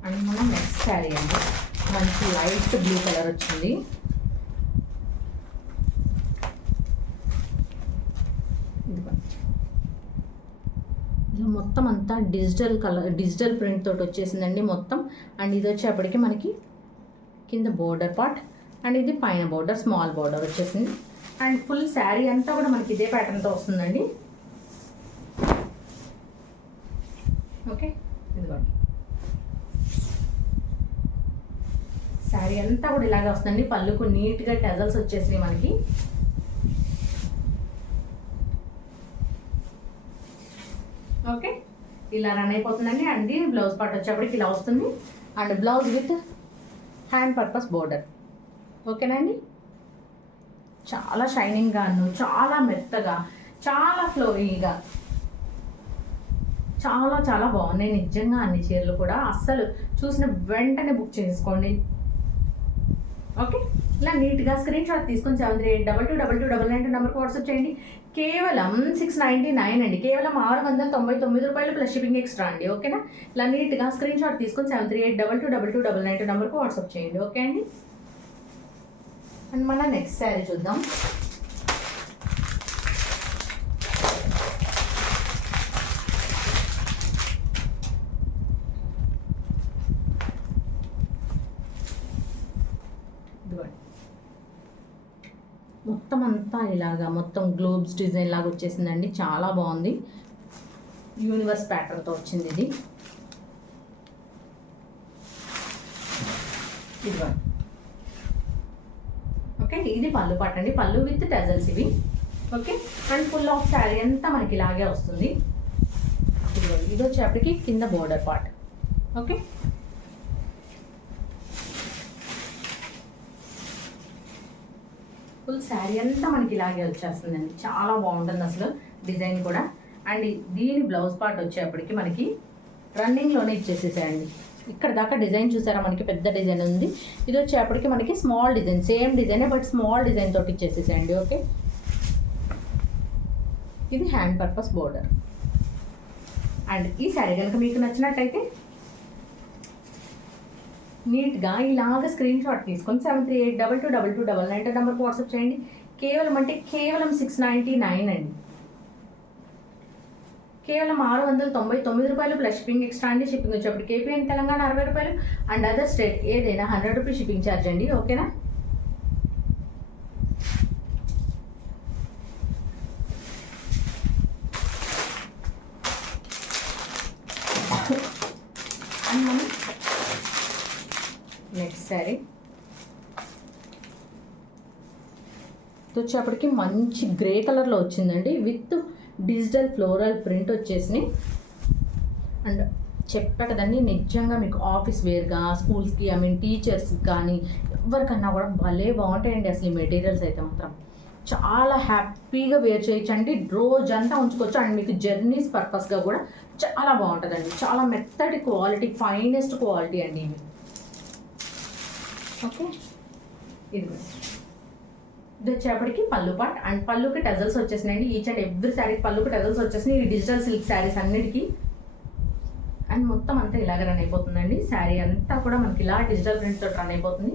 అండ్ మనం నెక్స్ట్ శారీ అండి, మంచి లైట్ బ్లూ కలర్ వచ్చింది. ఇలా మొత్తం అంతా డిజిటల్ ప్రింట్ తోటి వచ్చేసిందండి మొత్తం. అండ్ ఇది వచ్చేప్పటికి మనకి కింద బోర్డర్ పార్ట్ అండ్ ఇది పైన బోర్డర్ స్మాల్ బోర్డర్ వచ్చేసింది. అండ్ ఫుల్ శారీ అంతా కూడా మనకి ఇదే ప్యాటర్న్తో వస్తుందండి. ఓకే, ఇదిగోండి శారీ అంతా కూడా ఇలాగే వస్తుందండి. పళ్ళుకు నీట్గా టజల్స్ వచ్చేసినాయి మనకి. ఓకే, ఇలా రన్ అయిపోతుందండి. అండ్ దీని బ్లౌజ్ పార్ట్ వచ్చేప్పటికి ఇలా వస్తుంది. And blouse with hand purpose border. ఓకేనండి, చాలా షైనింగ్గాను, చాలా మెత్తగా, చాలా ఫ్లోయీగా, చాలా చాలా బాగున్నాయి నిజంగా అన్ని చీరలు కూడా. అస్సలు చూసిన వెంటనే బుక్ చేసుకోండి. ఓకే, ఇలా నీట్గా స్క్రీన్ షాట్ తీసుకొని 73822299 నెంబర్కి వాట్సాప్ చేయండి. కేవలం 699 అండి, కేవలం 699 రూపాయలు ప్లస్ షిప్పింగ్ ఎక్స్ట్రా అండి. ఓకేనా, ఇలా నీట్గా స్క్రీన్ షాట్ తీసుకొని 73822299 నెంబర్కి వాట్సాప్ చేయండి. ఓకే అండి, అండ్ మన నెక్స్ట్ శారీ చూద్దాం. మొత్తం అంతా ఇలాగా మొత్తం గ్లోబ్స్ డిజైన్ లాగా వచ్చేసిందండి. చాలా బాగుంది, యూనివర్స్ ప్యాటర్న్తో వచ్చింది ఇది. ఇదిగోండి. ఓకే, ఇది పళ్ళు పాట అండి, పళ్ళు విత్ టజల్స్ ఇవి. Okay, and full of sari అంతా మనకి ఇలాగే వస్తుంది. ఇది వచ్చేప్పటికి కింద border part. Okay, full sari అంతా మనకి ఇలాగే వచ్చేస్తుందండి. చాలా బాగుంటుంది అసలు డిజైన్ కూడా. అండ్ దీని బ్లౌజ్ పార్ట్ వచ్చేప్పటికి మనకి రన్నింగ్లోనే ఇచ్చేసేసాయండి. ఇక్కడ దాకా డిజైన్ చూసారా, మనకి పెద్ద డిజైన్ ఉంది. ఇది వచ్చేప్పటికి మనకి స్మాల్ డిజైన్, సేమ్ డిజైనే బట్ స్మాల్ డిజైన్ తోటి ఇచ్చేసేసాయండి. ఓకే, ఇది హ్యాండ్ పర్పస్ బోర్డర్. అండ్ ఈ శారీ కనుక మీకు నచ్చినట్టయితే నీట్గా ఇలాగ స్క్రీన్ షాట్ తీసుకొని 73822299 నెంబర్కి వాట్సాప్ చేయండి. కేవలం అంటే కేవలం 699 అండి, కేవలం 699 రూపాయలు ప్లస్ షిప్పింగ్ ఎక్స్ట్రా అండి. షిప్పింగ్ వచ్చేప్పుడు కేపీఎన్ తెలంగాణ 60 రూపాయలు అండ్ అదర్ స్టేట్ ఏదైనా 100 రూపీస్ షిప్పింగ్ ఛార్జ్ అండి. ఓకేనా, అండ్ మనం నెక్స్ట్ శారీ వచ్చేప్పటికి మంచి గ్రే కలర్లో వచ్చిందండి విత్ డిజిటల్ ఫ్లోరల్ ప్రింట్ వచ్చేసినాయి. అండ్ చెప్పా కదండి, నిజంగా మీకు ఆఫీస్ వేర్గా స్కూల్స్కి టీచర్స్కి కానీ ఎవరికన్నా కూడా భలే బాగుంటాయండి. అసలు ఈ మెటీరియల్స్ అయితే మాత్రం చాలా హ్యాపీగా వేర్ చేయొచ్చండి, రోజంతా ఉంచుకోవచ్చు. అండ్ మీకు జర్నీస్ పర్పస్గా కూడా చాలా బాగుంటుందండి. చాలా మెత్తటి క్వాలిటీ, ఫైనెస్ట్ క్వాలిటీ అండి ఇవి. ఓకే, ఇది ఇది వచ్చేప్పటికి పళ్ళు పార్ట్ అండ్ పళ్ళుకి టజల్స్ వచ్చేసినాయండి. ఈచ్ అండ్ ఎవ్రీ శారీకి పళ్ళుకి టజల్స్ వచ్చేసినాయి. ఈ డిజిటల్ సిల్క్ శారీస్ అన్నిటికీ అండ్ మొత్తం అంతా ఇలాగ రన్ అయిపోతుందండి. శారీ అంతా కూడా మనకి ఇలా డిజిటల్ ప్రింట్ తోటి రన్ అయిపోతుంది.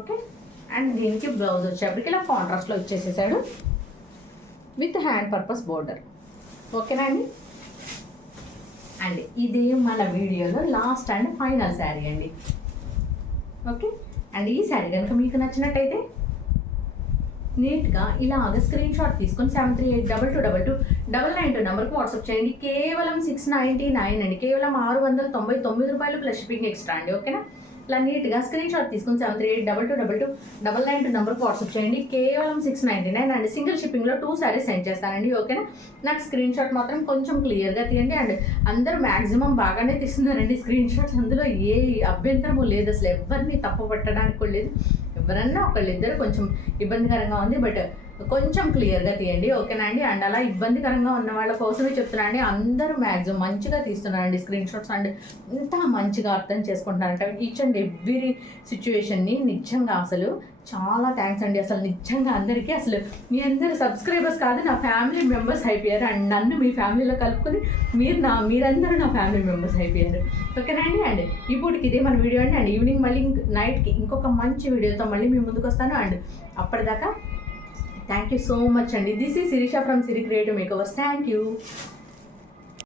ఓకే, అండ్ దీనికి బ్లౌజ్ వచ్చేప్పటికి ఇలా కాంట్రాస్ట్లో ఇచ్చేసేసాడు విత్ హ్యాండ్ పర్పస్ బోర్డర్. ఓకేనా అండి. అండ్ ఇది మన వీడియోలో లాస్ట్ అండ్ ఫైనల్ శారీ అండి. ఓకే, అండ్ ఈ శారీ కనుక మీకు నచ్చినట్టయితే నీట్గా ఇలాగ స్క్రీన్ షాట్ తీసుకొని 73822299 నెంబర్కి వాట్సాప్ చేయండి. కేవలం 699 అండి, కేవలం 699 రూపాయలు ప్లస్ షిప్పింగ్ ఎక్స్ట్రా అండి. ఓకేనా, ఇలా నీట్గా స్క్రీన్ షాట్ తీసుకుని 73822299 నెంబర్కి వాట్సాప్ చేయండి. కేవలం 699 అండ్ సింగిల్ షిప్పింగ్లో 2 శారీస్ సెండ్ చేస్తానండి. ఓకేనా, నాకు స్క్రీన్ షాట్ మాత్రం కొంచెం క్లియర్గా తీయండి. అండ్ అందరూ మ్యాక్సిమం బాగానే తీస్తున్నారండి స్క్రీన్ షాట్స్, అందులో ఏ అభ్యంతరము లేదు, అసలు ఎవరిని తప్పు పట్టడానికి కూడా లేదు. ఎవరన్నా ఒకళ్ళిద్దరు కొంచెం ఇబ్బందికరంగా ఉంది, బట్ కొంచెం క్లియర్గా తీయండి. ఓకేనా అండి. అండ్ అలా ఇబ్బందికరంగా ఉన్న వాళ్ళ కోసమే చెప్తున్నానండి. అందరూ మ్యాక్సిమం మంచిగా తీస్తున్నారండి స్క్రీన్ షాట్స్, అండ్ ఇంత మంచిగా అర్థం చేసుకుంటున్నారంటే ఈచ్ అండ్ ఎవ్రీ సిచ్యువేషన్ని. నిజంగా అసలు చాలా థ్యాంక్స్ అండి. అసలు నిజంగా అందరికీ, అసలు మీ అందరు సబ్స్క్రైబర్స్ కాదు, నా ఫ్యామిలీ మెంబర్స్ అయిపోయారు. అండ్ నన్ను మీ ఫ్యామిలీలో కలుపుకొని మీరందరూ నా ఫ్యామిలీ మెంబర్స్ అయిపోయారు. ఓకేనా అండి. అండ్ ఇప్పటికి ఇదే మన వీడియో అండి. అండ్ ఈవినింగ్ మళ్ళీ నైట్కి ఇంకొక మంచి వీడియోతో మళ్ళీ మీ ముందుకు వస్తాను. అండ్ అప్పటిదాకా థ్యాంక్ యూ సో మచ్ అండి. This is Sirisha from Siri creative makeovers. Thank you.